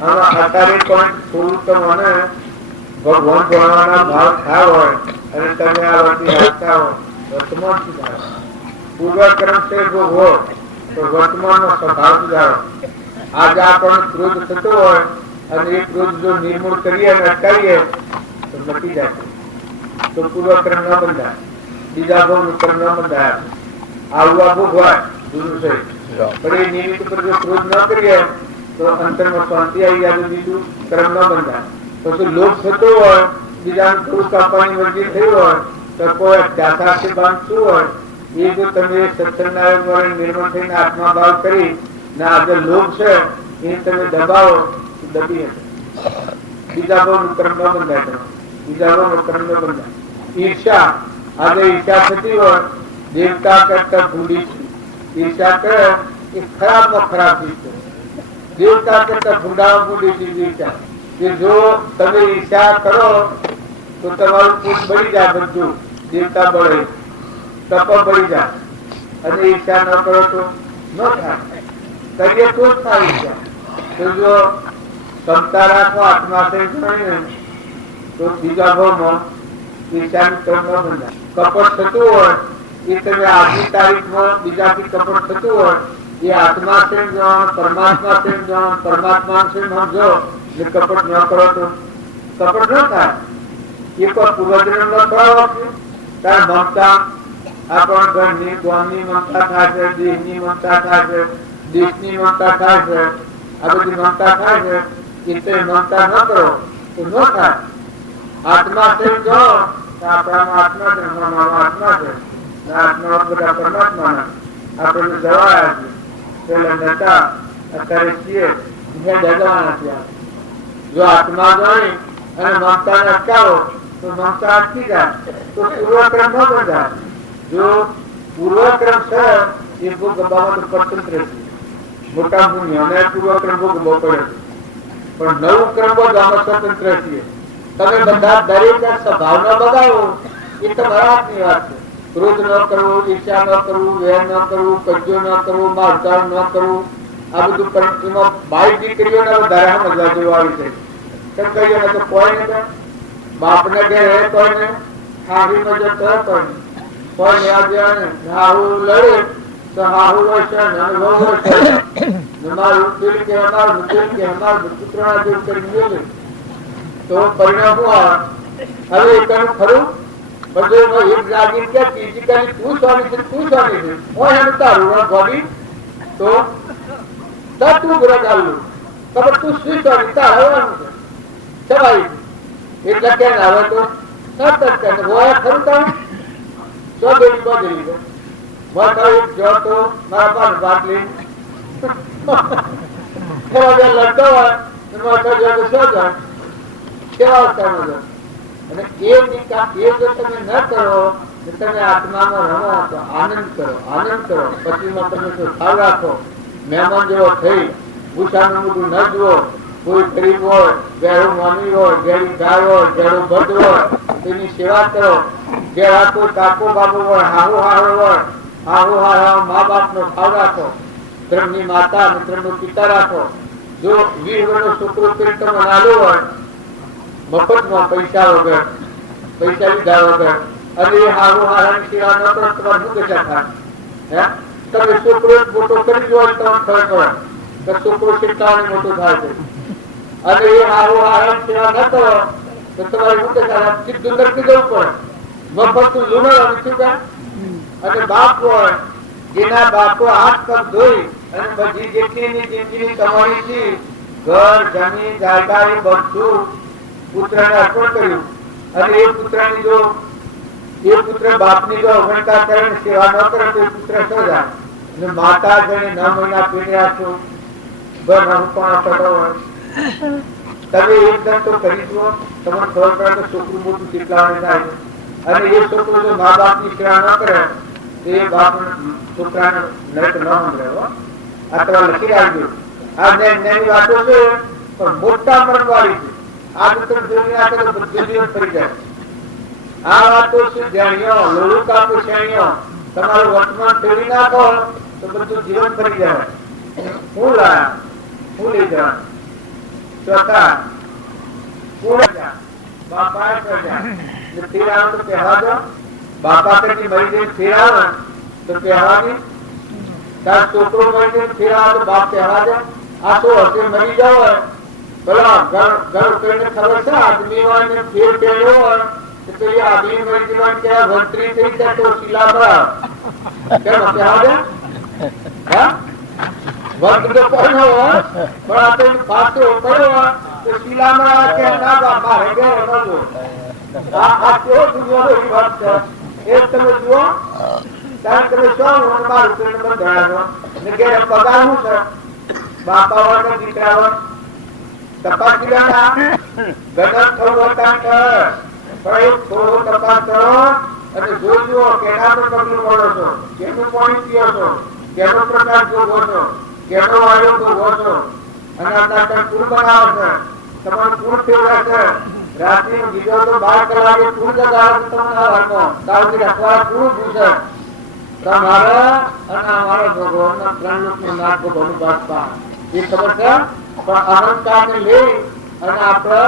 હવે અત્યારે પણ થોડું તમને ભગવાન ભણવાના ભાવ થયા હોય અને તમે આ વખતે રાખતા હો, વર્તમાન સુધારો, પૂર્વક્રમ છે ભોગવો તો વર્તમાનનો સ્વભાવ સુધારો. આજે આપણને ક્રોધ થતો હોય અને એ ક્રોધ જો નિર્મૂળ કરીએ અને અટકાવીએ તો મટી જાય. તો પૂર્વક્રમ ન બંધાય, બીજા ભાવનું કર્મ ન બંધાય. આવું આ ભોગ હોય જૂનું છે, પણ એ નિમિત્ત પર જો ક્રોધ ન કરીએ તો અંતરમાં શાંતિ આવી જાય, બીજું કર્મ ન બંધાય. પછી લોભ થતો હોય, બીજાનું થોડું કાપવાની મરજી થઈ હોય તો કોઈ અત્યાચારથી બાંધતું હોય, એ જો તમે સત્સંગના દ્વારા નિર્મળ થઈને આત્મા ભાવ કરી ને આજે લોભ છે એ તમે દબાવો તો દબી હશે. બીજા ભાવનું કર્મ ન બંધાય, બીજા ભાવનું કર્મ ન બંધાય. ઈર્ષા, આજે ઈર્ષા થતી હોય, દેવતા કરતા ભૂલી છે. ઈર્ષા કરે એ ખરાબમાં ખરાબ ચીજ છે. દેવતા કરતા ભૂંડામાં ભૂલી છે ઈર્ષા. કે જો તમે ઈર્ષા કરો તો તમારું પૂત બળી જાય, બધું દેવતા બળે, તપ બળી જાય. અને ઈર્ષા ન કરો તો ન થાય, કરીએ તો જ થાય ઈર્ષા. તો જો ક્ષમતા રાખો આત્મા ગણીને તો બીજા ભાવમાં ઈર્ષાનું કર્મ ન બંધાય. કપટ થતું હોય એ તમે આજની તારીખમાં બીજાથી કપટ થતું હોય એ આત્મા છે પરમાત્મા છે, પરમાત્મા છે સમજો ને કપટ ન કરો તો કપટ ન થાય. એ કોઈ પૂર્વજન્મ ન કરાવો છે ત્યારે મમતા આપણા ઘરની ગામની મમતા થાય છે, દેહની મમતા થાય છે, દેશની મમતા થાય છે, આ બધી મમતા થાય છે. એટલે મમતા ન કરો તો ન થાય. આત્મા છે જો આપણામાં આત્મા છે, આત્મા છે, આત્મા બધા પરમાત્માના આપણે જવાયા છે. પેલા નતા અત્યારે છીએ જગાવાના છે. જો આત્મા ગણી અને મમતાને અટકાવો તો મમતા અટકી જાય, તો પૂર્વક્રમ ન બંધાય. જો પૂર્વક્રમ છે એ ભોગ બાબત સ્વતંત્ર છે. મોટા પુણ્ય અને પૂર્વક્રમ ભોગ બહુ પડે છે, પણ નવું ક્રમ ભોગ આમાં સ્વતંત્ર છીએ. તમે બધા દરેક સ્વભાવ ન બગાડો એ તમારા હાથની વાત છે. ક્રોધ ન કરવો, ઈર્ષા ન કરવું, વેર ન કરવું, કજ્જો ન કરવું, મારધાર ન કરવું, આ બધું પણ એમાં બાઈ દીકરીઓને વધારે સમજવા જેવું આવી છે. કેમ કહીએ ને તો કોઈ ને બાપને ઘેર હે કોઈ ને હારી મજો તો કોઈ ને આજે હાહુ લડે તો હાહુ રોશન અને વહુ રોશન મારું દિલ કે અમારું દિલ કે અમારું પુત્રના જેવું કરી મેળવે તો પરિણામ શું આવે? હવે એકનું ખરું બધું એક જાગીર કે ફિઝિકલી તું સ્વામી છે, તું સ્વામી છે, હોય એનું તારું ગોડી તો તું ગુરુ ચાલુ ખબર તું શું સ્વામી તાર હવાનું છે સવાઈ એટલે કે આવે તો સતત કે હોય ખરું તારું સો દેવી કો દેવી છે એક જો તો મારા પાસે બાટલી લડતો હોય એમાં જો તો શું જાય કેવા અવસ્થામાં અને એ જો તમે ન કરો, તમે આત્મામાં રમો તો આનંદ કરો, આનંદ કરો. પછીમાં તમે તો સાવ રાખો, મહેમાન જેવો થઈ ભૂષાનું મોટું ન જુઓ. કોઈ ગરીબ હોય, ગેરું મામી હોય, ગેરી ગાય હોય, ગેરું ભદ હોય તેની સેવા કરો. ઘેર કોઈ કાકો બાબુ હોય, હાહુ હારો હોય, હાહુ હારા મા બાપ નો ભાવ રાખો. ધર્મની માતા અને ધર્મનો પિતા રાખો. જો 20 વર્ષનો છોકરો પેટ તમે નાનો હોય મફતમાં પૈસા વગર, પૈસા લીધા વગર, અને એ હારું હારાની સેવા ન કરો તમારે શું દશા થાય? તમે છોકરો મોટો કરી દો તમને ખબર પડે કે છોકરો કેટલા મોટો થાય છે. અને એ હારું હારાની સેવા ન કરો તો તમારે શું દશા થાય? સીધું નરકી જવું પડે. મફત લૂણવાનું શું કામ? અને બાપ હોય જેના બાપો હાથ પગ ધોઈ અને બધી જેટલી જિંદગી તમારી છે, ઘર જમીન જાયગા એ બધું પુત્રને અર્પણ કર્યું. અને એ પુત્રની જો એ પુત્ર બાપની જો અવગણતા કરે ને સેવા ન કરે તો એ પુત્ર શું જાય? અને માતા જણે 9 મહિના પીડ્યા છો, ઘર પણ થતો હોય. તમે એકદમ તો કરી જુઓ, તમને ખબર પડે તો છોકરું મોટું કેટલા થાય છે. અને એ છોકરો જો મા બાપની સેવા ન કરે તો એ બાપ છોકરાને નરક ન મળે. આ તમારે લખી રાખજો. આ નાની વાતો છે પણ મોટા મરણ વાળી છે. આ તો જોઈ નાખે તો બધું જીવન ફરી જાય. આ વાતો શું જાણ્યો લોડું કાપું શ્રેણીઓ તમારું વર્તમાન ફેરવી નાખો તો બધું જીવન ફરી જાય. હું લાયા, હું લઈ જવા ચોથા બાપા ફેર આવો તો પહેવા દો. બાપા કરતી મરી જઈને ફેર આવો તો પહેવાની. તાર છોકરો મરી જઈને ફેર આવો તો બાપ પહેવા દે. આ શું હશે? મરી જાવ પેલા ઘર કરીને ખબર છે આદમી હોય ને ફેર પહેર્યો હોય તો એ આદમી મરી જવાનું કે વંતરી થઈ જાય તો શિલા કેમ પહેવા દે? વર્ગ તો કોણ હોય પણ આ તો પાછો પડ્યો તો શિલામાં કે ના બાપા હે ઘેર નજો. આ કેવો દુનિયાનો વિવાદ છે એ તમે જુઓ. કારણ તમે શું મારું પ્રેમ બંધાયો ને ઘેર પગાર શું છે? બાપા હોય ને દીકરા હોય તપાસ કર્યા ગણન થવું હતા પણ થોડો તપાસ કરો અને જોજો કેના પર પગલું પડો છો, કેનું પાણી પીઓ છો, કેનો પ્રકાર જોવો છો, કેનો વાયો જોવો છો. અને અત્યારે પૂર બનાવો છે, તમારું પૂર ફેરવે છે. રાત્રિ બીજો તો 12 કલાકે પૂર જગાડો તમારા ઘરમાં તાવથી રખવા પૂરું પૂછે તમારે અને અમારા ભગવાનના 3 લોકનું નાથ ભગવાનનું બાદશાહ એ ખબર છે. પણ અહંકાર ને લઈ અને આપણે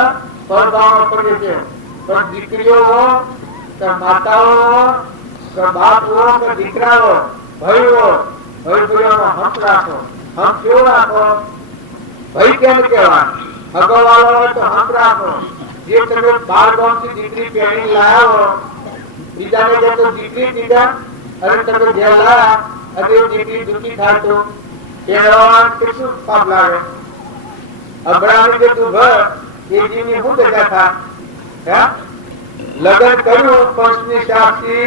પરભાવમાં પડીએ છીએ. પણ દીકરીઓ કે માતાઓ કે બાપો કે દીકરાઓ ભાઈઓ ભાઈઓમાં હક રાખો. હક કેવો રાખો? ભાઈ કેમ કહેવાય? હગવાળો હોય તો હક રાખો. જે તમે 12 ગામથી દીકરી પહેરી લાયા હો, બીજાને જે તો દીકરી દીધા અને તમે જે લાયા અને એ દીકરી દુઃખી થાય તો પહેરવા કેટલું પાપ લાગે? અબડાની જે તું ઘર એ જીવની શું દશા થાય? લગ્ન કર્યું પંચની સાક્ષી,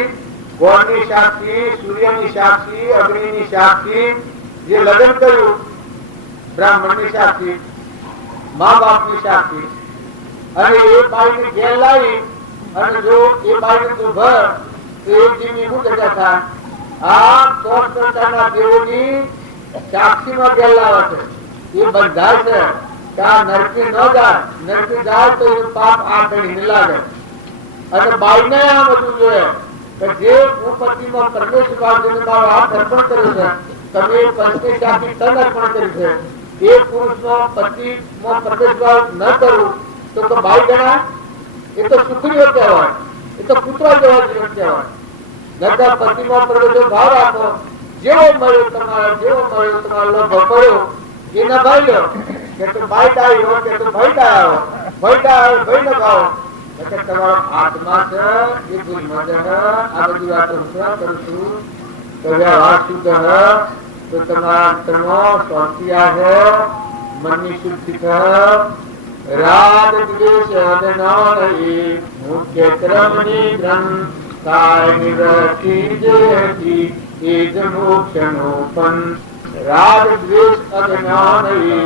ગોળની સાક્ષી, સૂર્યની સાક્ષી, અગ્નિની સાક્ષી, જે લગ્ન કર્યું બ્રાહ્મણની સાક્ષી, મા બાપની સાક્ષી, અને એ બાઈને ઘેર લાવી અને જો એ બાઈને તું ભર તો એ જીવની શું જગ્યા થાય? આ તોષના દેવોની સાક્ષીમાં ઘેર લાવે છે. એ બંધાય છે કે આ નરકી ન જાય, નરકી જાય તો એનું પાપ આ ઘડીને લાગે. અને બાઈને આ બધું જોઈએ કે જે હું પતિમાં પરમેશ્વર બાપજીને મારો હાથ અર્પણ કર્યો છે, તમે પંચની સાથી તન અર્પણ કર્યું છે, એ પુરુષનો પતિમાં પરમેશ્વર ન કરવું તો બાઈ ગણાય? એ તો સુખરીઓ કહેવાય, એ તો પુત્ર જેવા જીવન કહેવાય. નકર પતિમાં પરમેશ્વર ભાવ રાખો, જેવો મળ્યો તમારો લોભ પડ્યો એ ના ભાઈ લો કે તું ભાઈ ડાયો કે તું ભાઈ ડાયો, ભાઈ ન ખાઓ. તમારો આત્મા છે એ કોઈ મદન આ બધી વાતો હું કરું છું તો વ્યવહાર શુદ્ધ તો તમારા અંતરનો શાંતિ આવે, મનની શુદ્ધિ રાગ દ્વેષ અદનાની મુખ્ય ક્રમની ગ્રંથાય નિરતિ જેથી એ જ મોક્ષનો પણ. રાગ દ્વેષ અદનાની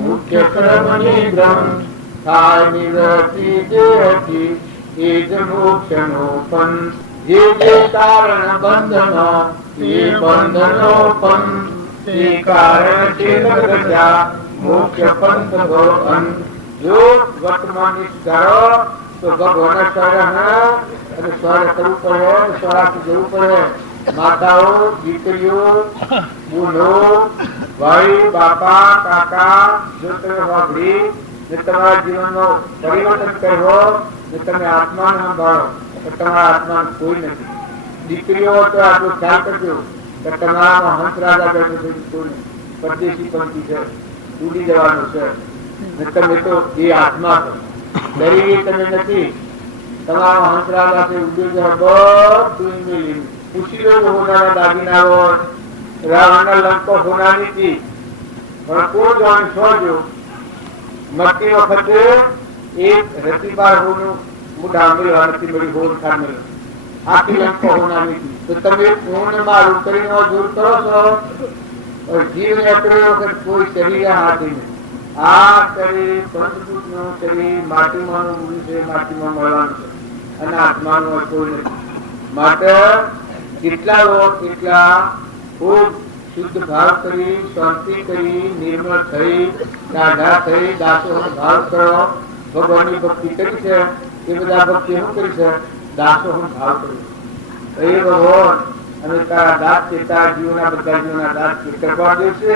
મુખ્ય ક્રમની ગ્રંથાય નિરતિ જેથી એ જ મોક્ષનો પણ. જે જે કારણ બંધનો એ બંધનો પણ, તે કારણ છે પ્રજા મુખ્ય પંથ ભવન. જો વર્તમાન કરો તો ભગવાન શરણ અને સ્વર કરવું પડે, સ્વરાથી જવું પડે. માતાઓ, દીકરીઓ, બુનો, ભાઈ, બાપા, કાકા, જો તમે વાપરી ને તમારા જીવનનો પરિવર્તન કરો ને તમે આત્માને સંભાળો તો તમારા આત્માને કોઈ નથી. દીકરીઓ તો આટલું ખ્યાલ કરજો કે તમારામાં હંસ રાજા બેઠો છે, કોઈ નહીં. પરદેશી પંથી છે, ઉડી જવાનું છે. તમે તો એ આત્મા છો, શરીર તમે નથી. તમારા હંસ રાજા છે, ઉડી જવા બધું મેલી પૂછી લો. હોનારા દાગીના હોય, રાવણના લંકો હોનાની હતી પણ કોણ જાણે શું જો મરતી વખતે એક રતિબાર હોનું મુઢા મળ્યો નથી મળી હોન ખા મળ્યો, આખી લંકો હોનાની હતી. તો તમે પૂર્ણમાં ઉતરીનો દૂર કરો છો. જીવ ને વખત કોઈ શરીર હાથી નહીં. આ શરીર પંચભૂત નું શરીર માટીમાં છે, માટીમાં મળવાનું છે અને આત્માનું કોઈ નથી. માટે કેટલા લોકો કેટલા ખૂબ શુદ્ધ ભાવ કરી, શાંતિ કરી, નિર્મળ થઈ, દાઢા થઈ, દાસો ભાવ કરો, ભગવાનની ભક્તિ કરી છે. એ બધા ભક્તિ શું કરી છે? દાસો હું ભાવ કર્યું. એ ભગવાન અને તારા દાસ છે, તારા જીવના બધા જીવના દાસ છે. કૃપા દેશે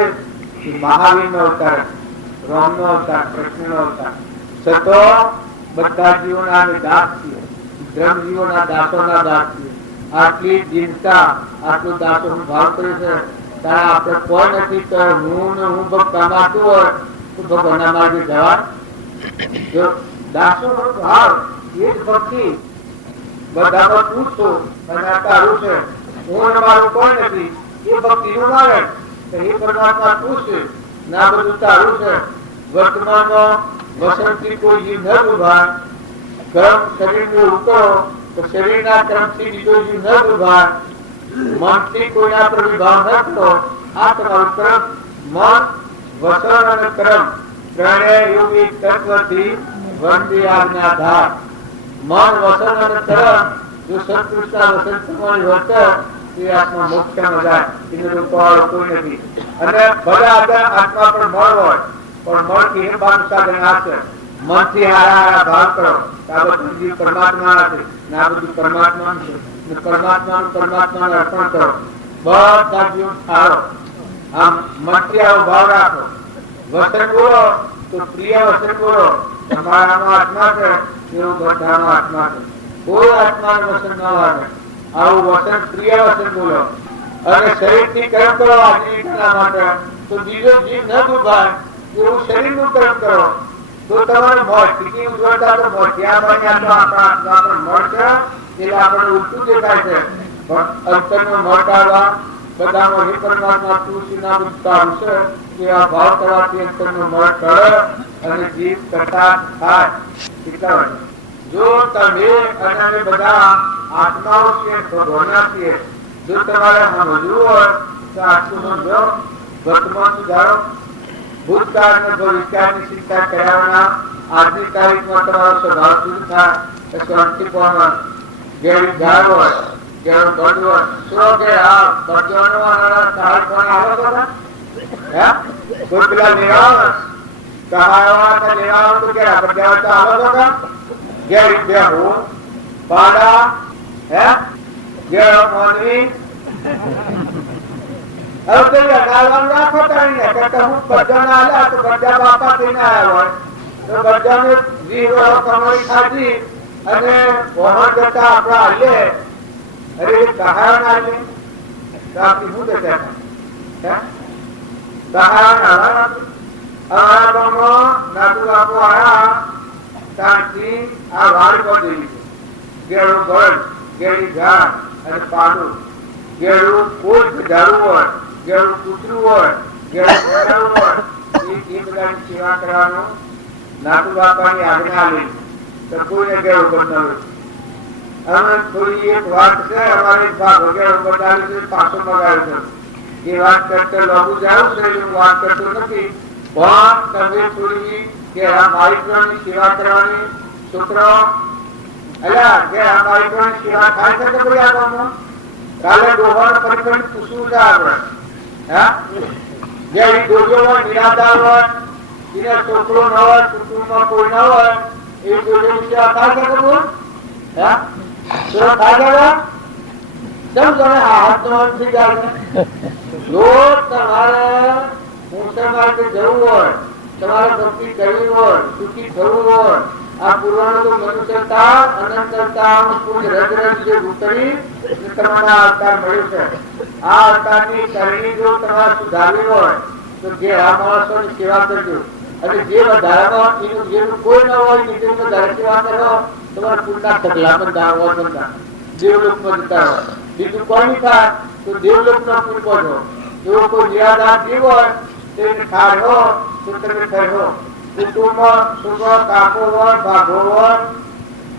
મહાવીર નો અવતાર, રામ નો અવતાર, કૃષ્ણ નો અવતાર. સતો બધા જીવોના અમે દાસ છીએ, ધર્મ જીવોના દાસોના દાસ છીએ. આટલી દિનતા, આટલું દાસો હું ભાવ કર્યો છે. તારા આપણે કોઈ નથી તો હું ને હું ભક્ત કમાતું હોય તો ભગવાનના માર્ગે જવા. જો દાસો નો ભાવ એ જ ભક્તિ. બધા પૂછતો અને તારું છે, હું ને મારું કોઈ નથી, એ ભક્તિ નું મારે એ પરમાત્મા પૂછે ના બધું તારું છે. વર્તમાનમાં વસંતથી કોઈ જીવ ન ઉભા, કર્મ શરીર ને ઉકળો તો શરીરના કર્મથી બીજો જીવ ન ઉભા, મનથી કોઈના પર વિભાવ ન કરો. આ તમારું કર્મ, મન, વસન અને કર્મ ત્રણેય યોગી તત્વથી વંદે આજ્ઞાધાર. મન, વસન અને કર્મ જો સત્પુરુષના વસન પ્રમાણે વર્તે એ આત્મા મોક્ષમાં જાય. એનો રૂપવાળો કોઈ નથી. અને બધા આત્મા પણ મળ હોય પણ મળથી હેબાનું સાધન આપશે. મનથી હારા હારા ભાવ કરો આ બધું પરમાત્મા નથી ને આ બધું પરમાત્મા છે. પરમાત્માને અર્પણ કરો. બધા જીવ ઠારો. આમ મનથી આવો ભાવ રાખો. વસન બોલો તો પ્રિય વસન બોલો. તમારાનો આત્મા છે એવો બધાનો આત્મા છે. કોઈ આત્માને વસન ન લાગે. આવું વસન પ્રિય વસન બોલો. અને શરીરથી કર્મ કરો આજીવિકા માટે તો બીજો જીવ ન દુભાય એવું શરીરનું કર્મ કરો તો તમારે મોત સ્થિતિ ઉજવતા તો મોત ત્યાં બન્યા તો આપણા આત્મા પર મળશે. એટલે આપણે ઉલટું દેખાય છે. પણ અંતરનો મોત આવવા બધામાં હે પરમાત્મા તુલસીના બધું છે એવા ભાવ કરવાથી અંતરનો મોત ટળે અને જીવ કરતા થાય. કેટલા વાગે જો તમે અને અમે બધા આત્માઓ છીએ, ભગવાનના છીએ. જો તમારે સમજવું હોય તો આટલું સમજો. વર્તમાન સુધારો, ભૂતકાળ અને ભવિષ્યકાળની ચિંતા કર્યાના આજની તારીખમાં તમારો સ્વભાવ શું થાય કે શાંતિપૂર્ણ જેવી ગાય હોય જેવું બળ હોય શું કે આ બચ્ચાનો સહાય કોને આવે બધા હે કોઈ પેલા લેવા સહાય લેવા તો કે બધા તો આવે બધા જેવી બે હો પાડા હે જેવો મોનવી હવે તો ગાળવાનું રાખો તારીને કે હું બચ્ચાના આલ્યા તો બચ્ચા બાપા થઈને આવ્યા હોય તો બચ્ચાને 20 વર્ષ કમાઈ ખાધી અને વહાણ જતા આપણા હાલે અરે સહાય ના લે તો આપણી શું દેતા સહાય ના અમારા ગામમાં નાતુ બાપુ આવ્યા ત્યાંથી આ વાડ બદલી ગેળું બળ ગેળી ઘાસ અને પાડું ગેળું કોઈ ઝાડું હોય ગેળું કૂતરું હોય ગેળું હોય એ બધાની સેવા કરવાનું નાતુ બાપાની આજ્ઞા લઈ તો કોઈને ગેળું બનાવ્યું અમે થોડી એક વાત છે અમારી ભાગ ગેળું બનાવ્યું છે પાછો મગાવ્યું છે એ વાત કરતા લાગુ જાઉં છે હું વાત કરતો નથી પણ તમે થોડી કે આ માલિકોની સેવા કરવાની છોકરાઓ અલ્યા કે આ માલિકોની સેવા થાય છે કે ભાઈ આ ગામમાં કાલે ડોહાનો પરિક્રમ પૂછવું છે આપણે હા જે ડોજો હોય નિરાધાર હોય એને છોકરો ન હોય કુટુંબમાં કોઈ ન હોય એ ડોજોની સેવા થાય છે કે બોલ હા તો થાય છે સમજો ને હાથ નો નથી જાય જો તમારે મોટા માર્ગે જવું હોય તમારે ભક્તિ કરવી હોય સુખી થવું હોય આ પુરાણો તો મનુષ્યતા અનંતતા પૂર્ણ રજ રજ જે ઉતરી તમારા અવતાર મળ્યો છે આ અવતારની કરણી જો તમારે સુધારવી હોય તો જે આ માણસોની સેવા કરજો અને જે વધારામાં એનું જેનું કોઈ ન હોય બીજું વધારે સેવા કરો તમારા પૂરના ઢગલા પણ દાવા બનતા દેવલોકમાં જતા હોય બીજું કોઈ થાય તો દેવલોકનો પૂર પહોંચો એવો કોઈ નિરાધાર જીવ હોય તેને ખાડો તો તમે ખરો કુટુંબમાં છોકરો કાકો હોય ભાગો હોય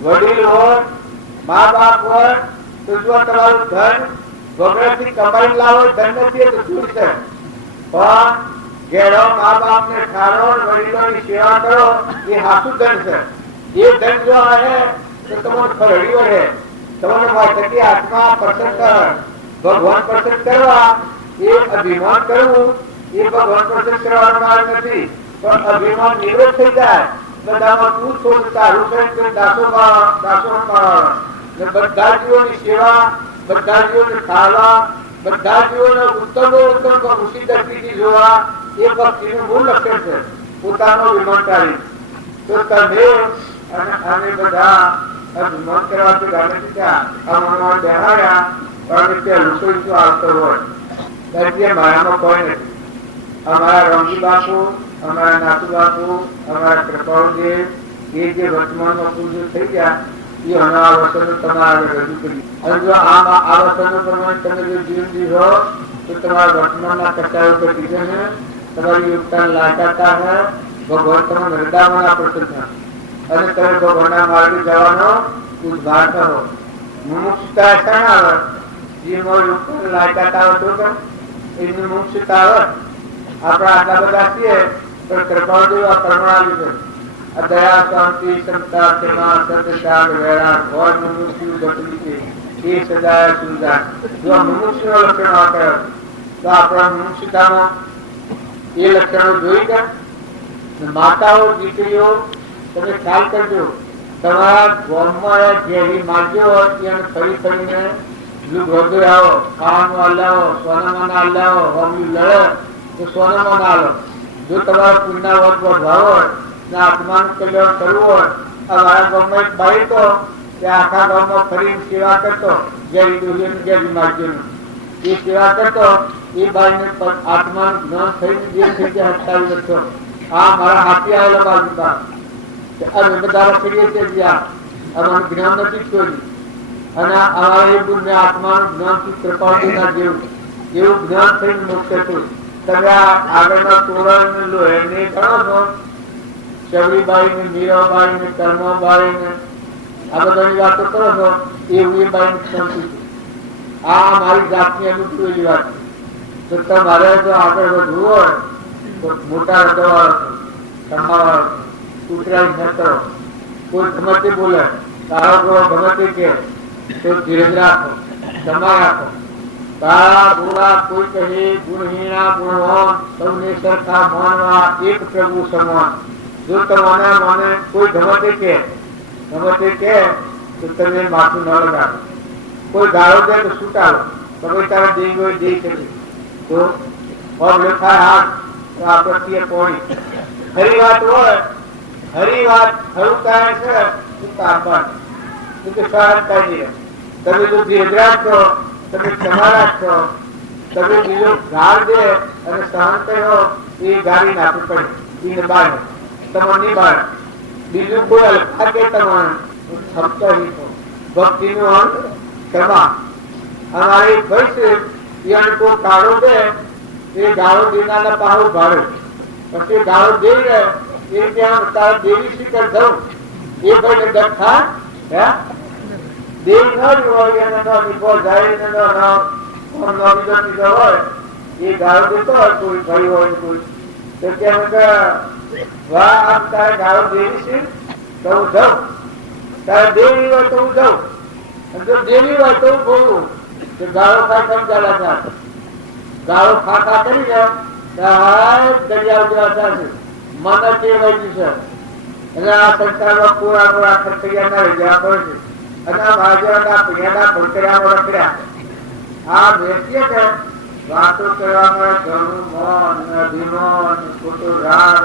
વડીલ હોય મા બાપ હોય તો જો તમારું ધન વગરથી કમાઈ લાવો ધન નથી તો દૂર છે પણ ઘેરો મા બાપ ને ઠારો વડીલોની સેવા કરો એ હાસુ ધન છે એ ધન જો આવે તો તમારું ફરડ્યો રહે તમારે માથેથી આત્મા પ્રસન્ન ભગવાન પ્રસન્ન કરવા એ અભિમાન કરવું એ ભગવાન પ્રસન્ન કરવાનો માર્ગ નથી પણ અભિમાન નિવૃત્ત થઈ જાય બધામાં તું થોડું તારું છે દાસો બધા જીવોની સેવા બધા જીવોને ખાવા બધા જીવોને ઉત્તમ ઋષિ દર્શીથી જોવા એ ભક્તિનું મૂળ લક્ષણ છે પોતાનો અભિમાન ટાળી તો તમે અને બધા અભિમાન કરવા તો ગામે ત્યાં આમાં બેહાડ્યા પણ ત્યાં રસોઈ શું આવતો હોય ત્યારે મારામાં કોઈ નથી અમારા રંગી બાપુ અમારા નાતુ બાપુ અમારા કૃપાળુદેવ એ જે વર્તમાનમાં પૂજ્ય થઈ ગયા એ હમણાં આ વસ્તુને તમારે રજૂ કરી અને જો આ વસ્તુનું પ્રમાણે તમે જો જીવન જીવો તો તમારા વર્તમાનના કચાઓ ઘટી જશે તમારી યોગદાન લાચાતા હે ભગવાન તમને હૃદયમાં પ્રસન્ન થાય અને તમે ભગવાનના માર્ગે જવાનો ઉદ્ધાર કરો મુમુક્ષતા છે ને આવે જીવમાં યોગદાન લાચાતા હોય તો એની મુમુક્ષતા આવે આપણા આટલા બધા છીએ પણ કૃપાળુદેવ આ પરમાણુ છે આ દયા શાંતિ ક્ષમતા ક્ષમા સત્યત્યાગ વેરા ઘોર મુમુક્ષુ ગતિ એ સદાય સુવિધા જો મુમુક્ષુ લક્ષણ આપે તો આપણા મુમુક્ષતામાં એ લક્ષણો જોઈ ગયા માતાઓ દીકરીઓ તમે ખ્યાલ કરજો તમારા ગામમાં જેવી માર્ગો હોય ફરી ફરીને વધુ આવો ખાવાનું હલાવો સોનામાં ના હલાવો હોમી લડે તો સોનામાં ના લો જો તમારા પુણ્યના વર્ગ વધવા હોય ને આત્માનું કલ્યાણ કરવું હોય અમારા ગામમાં એક ભાઈ તો તે આખા ગામમાં ફરીને સેવા કરતો જેવી દુર્યોની જેવી માર્ગીઓની એ સેવા કરતો એ ભાઈને આત્માનું જ્ઞાન થઈને જે થઈ ગયા હટાવી નથી આ મારા હાથી આવેલા બાજુમાં અમે બધા રખડીએ છીએ જ્યાં અમારું જ્ઞાન નથી છોડ્યું અને અમારા એ બુદ્ધને આત્માનું જ્ઞાનથી કૃપાળુના જેવું એવું જ્ઞાન થઈને મુક્ત થયું તમે આગળના તોરણ ને લોહીને ગણો છો શબરીબાઈ ને મીરાબાઈ ને કર્માબાઈ ને આ બધાની વાતો કરો છો એવું એ બાઈ ક્ષમતી છે આ મારી જાતની અનુકૂળ વાત છે તો તમારે જો આગળ વધવું હોય તો મોટા હૃદયવાળો છો તમારા ઉતરાઈ ન કરો. કોઈ ગમે તે બોલે, તારો ગમે તે કે તો ધીરજ રાખો, સમય આપો. કાળા ગોરા કોઈ કહે, ગુણહીણા ગુણવાન, સૌને સરખા માનવા, એક પ્રભુ સમાન. જો તમને મને કોઈ ગમે તે કે તો તમે માથું ન લગાડો. કોઈ ગાળો દે તો છૂટાડો, તમે તારે દઈ હોય દઈ શકે. તો લખાય હાથ તો આ પ્રત્યે પોણી. ખરી વાત હોય, ખરી વાત ખરું કહે છે તો કાપડ સહન કરી દે. તમે જો ધીરજ રાખશો, તમે ક્ષમા રાખશો, તમે બીજો ગાળ દે અને સહન કર્યો એ ગાળી નાખવું પડે. એને બાળ તમને નહીં બાળ. બીજું કોઈ અલખા કે તમારે ભક્તિ નું અંત ક્ષમા. અમારી ભાઈ છે એને કોઈ ગાળો દે એ ગાળો દેનારા પાહુ ભાડે પછી ગાળો દઈ રહે એ ત્યાં તારા દેવી શિખર જવું એ ભાઈ દખા દેવ ન હોય એને તો નિભો જાય ને હોય એ ગાળો દેતો હોય કોઈ ભાઈ હોય કોઈ તો કેમ કે વાહ આમ તારે ગાળો દેવી છે તો હું જાઉં, તારે દેવી હોય તો હું જાઉં. અને જો દેવી હોય તો હું બોલું કે ગાળો ખાઈ સમજાડા થાય. ગાળો ખાખા કરી જાય દરિયા જેવા થશે. મન તે વહી છે એટલે આ સંસારમાં પૂરા ખર્ચૈયા ના રહી ગયા પડે છે. અને આ બાજુના પીડા ભૂતરામાં રખડ્યા. આ બેસીએ કે વાતો કરવામાં ઘણું મન અભિમાન ખોટું રાગ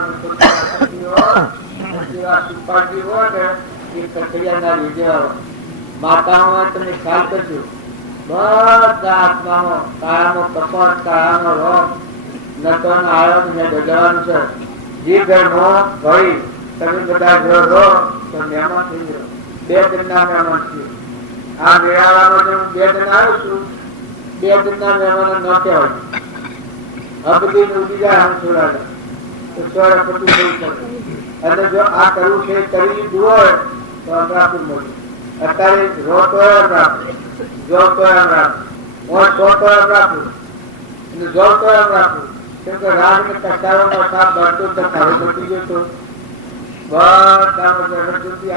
સુપાટી હોય ને એ ખર્ચૈયા ના લીધે માતાઓમાં તમે ખ્યાલ કરજો બધા આત્મામાં કાળાનો કપટ કાળાનો રોગ નતો આયો ને ડગવાનું છે. જે ઘરમાં ભાઈ તમે બધા જો રહો તો મહેમાન થઈ જાઓ. 2 દિનના મહેમાન છીએ. આ મેળામાં જો 2 દિન આવ્યો છું, 2 દિનના મહેમાનો ન કહેવાય. અબદી ઉડી જાય હમ છોડાડે તો સ્વર ખોટું થઈ શકે. અને જો આ કરવું છે કરી લીધું હોય તો અપરાધું મળ્યું. અત્યારે રો તો એમ રાખવું, જો તો એમ રાખવું, તો એમ રાખવું અને જો તો એમ રાખવું. કેમ કે રાગ ને કસારોનો સાપ બળતો ખાવે બચી ગયો તો બધા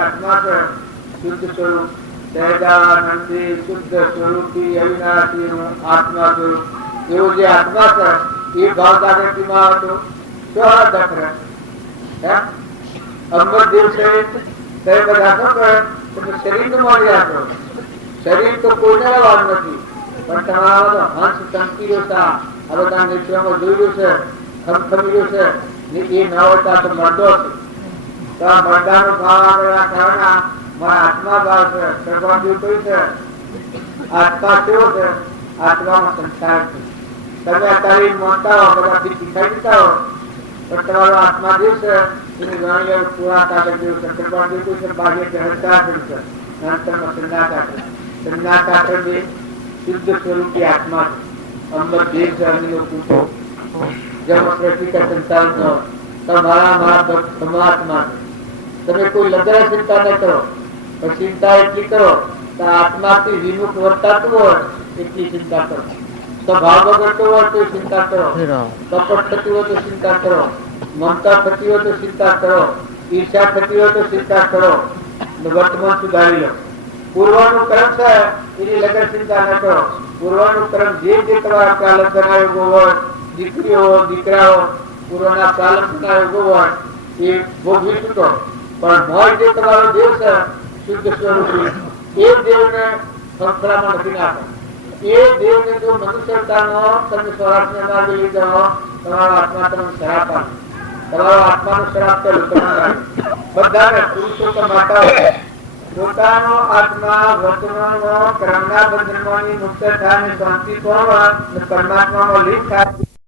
આત્મા છે શુદ્ધ સ્વરૂપ સહેજાનંદી શુદ્ધ સ્વરૂપી અવિનાશી નું આત્મા સ્વરૂપ. એવું જે આત્મા છે એ ભાવ જાગૃતિમાં હતો દખરે અંબર દિવસે તે બધા શું કહે તમે શરીર નું માની રાખો. શરીર તો કોઈને રહેવાનું નથી પણ તમારા તો હંસ ચમકી રહ્યો છે. આ બધા નેત્રમાં જોયું છે, ખમખમી રહ્યું છે ને એ ન હોતા તો મરદો છે. તો આ મરદાનો ભાવ આગળ કારણે મારા આત્મા ભાવ છે. ભગવાન કહ્યું છે આત્મા કેવો છે? આત્મામાં સંસાર છે. તમે અત્યારે માનતા હો બધાથી શીખાઈ દીધા હો પણ તમારો આત્મા જે છે એની ઘણી પૂરા કાગળ જેવું છે. ભગવાન કહ્યું છે બાહ્ય જહરતા છે અંતરમાં સંજ્ઞા શુદ્ધ સ્વરૂપી આત્મા છે. અંબર દેવ છે અમીનો પૂછો જેમ પ્રતિકા સંસાર નો તમારા મારા પરમાત્મા છે. તમે કોઈ લગ્ન ચિંતા ન કરો પણ ચિંતા એટલી કરો તો આત્માથી વિમુખ વર્તાતું હોય એટલી ચિંતા કરો. સ્વભાવ બગડતો હોય તો ચિંતા કરો, કપટ થતી હોય તો ચિંતા કરો, મમતા થતી હોય તો ચિંતા કરો, ઈર્ષા થતી હોય તો ચિંતા કરો. વર્તમાન સુધારી લો. પૂર્વનું કર્મ છે એની લગ્ન ચિંતા ન કરો. પૂર્વનું કર્મ જે તમારા પાલન બનાવ્યો હોય, દીકરીઓ દીકરાઓ પૂર્વના પાલન બનાવ્યો હોય એ ભોગવી ચૂકો. પણ મોય જે તમારો દેવ છે શુદ્ધ સ્વરૂપી એ દેવને સંસારમાં નથી નાખો. એ દેવને જો મનુષ્યતાનો તમે સ્વરાજને માર્ગે લઈ જાઓ તમારો આત્મા તમને શરાપ આપે. તમારો આત્માનો શરાપ તો બધાને પુરુષોત્તમ માતાઓ પોતાનો આત્મા વર્તમાનમાં કર્મના બંધનમાંથી મુક્ત થાય અને શાંતિ પામવા પરમાત્મામાં લીન થાય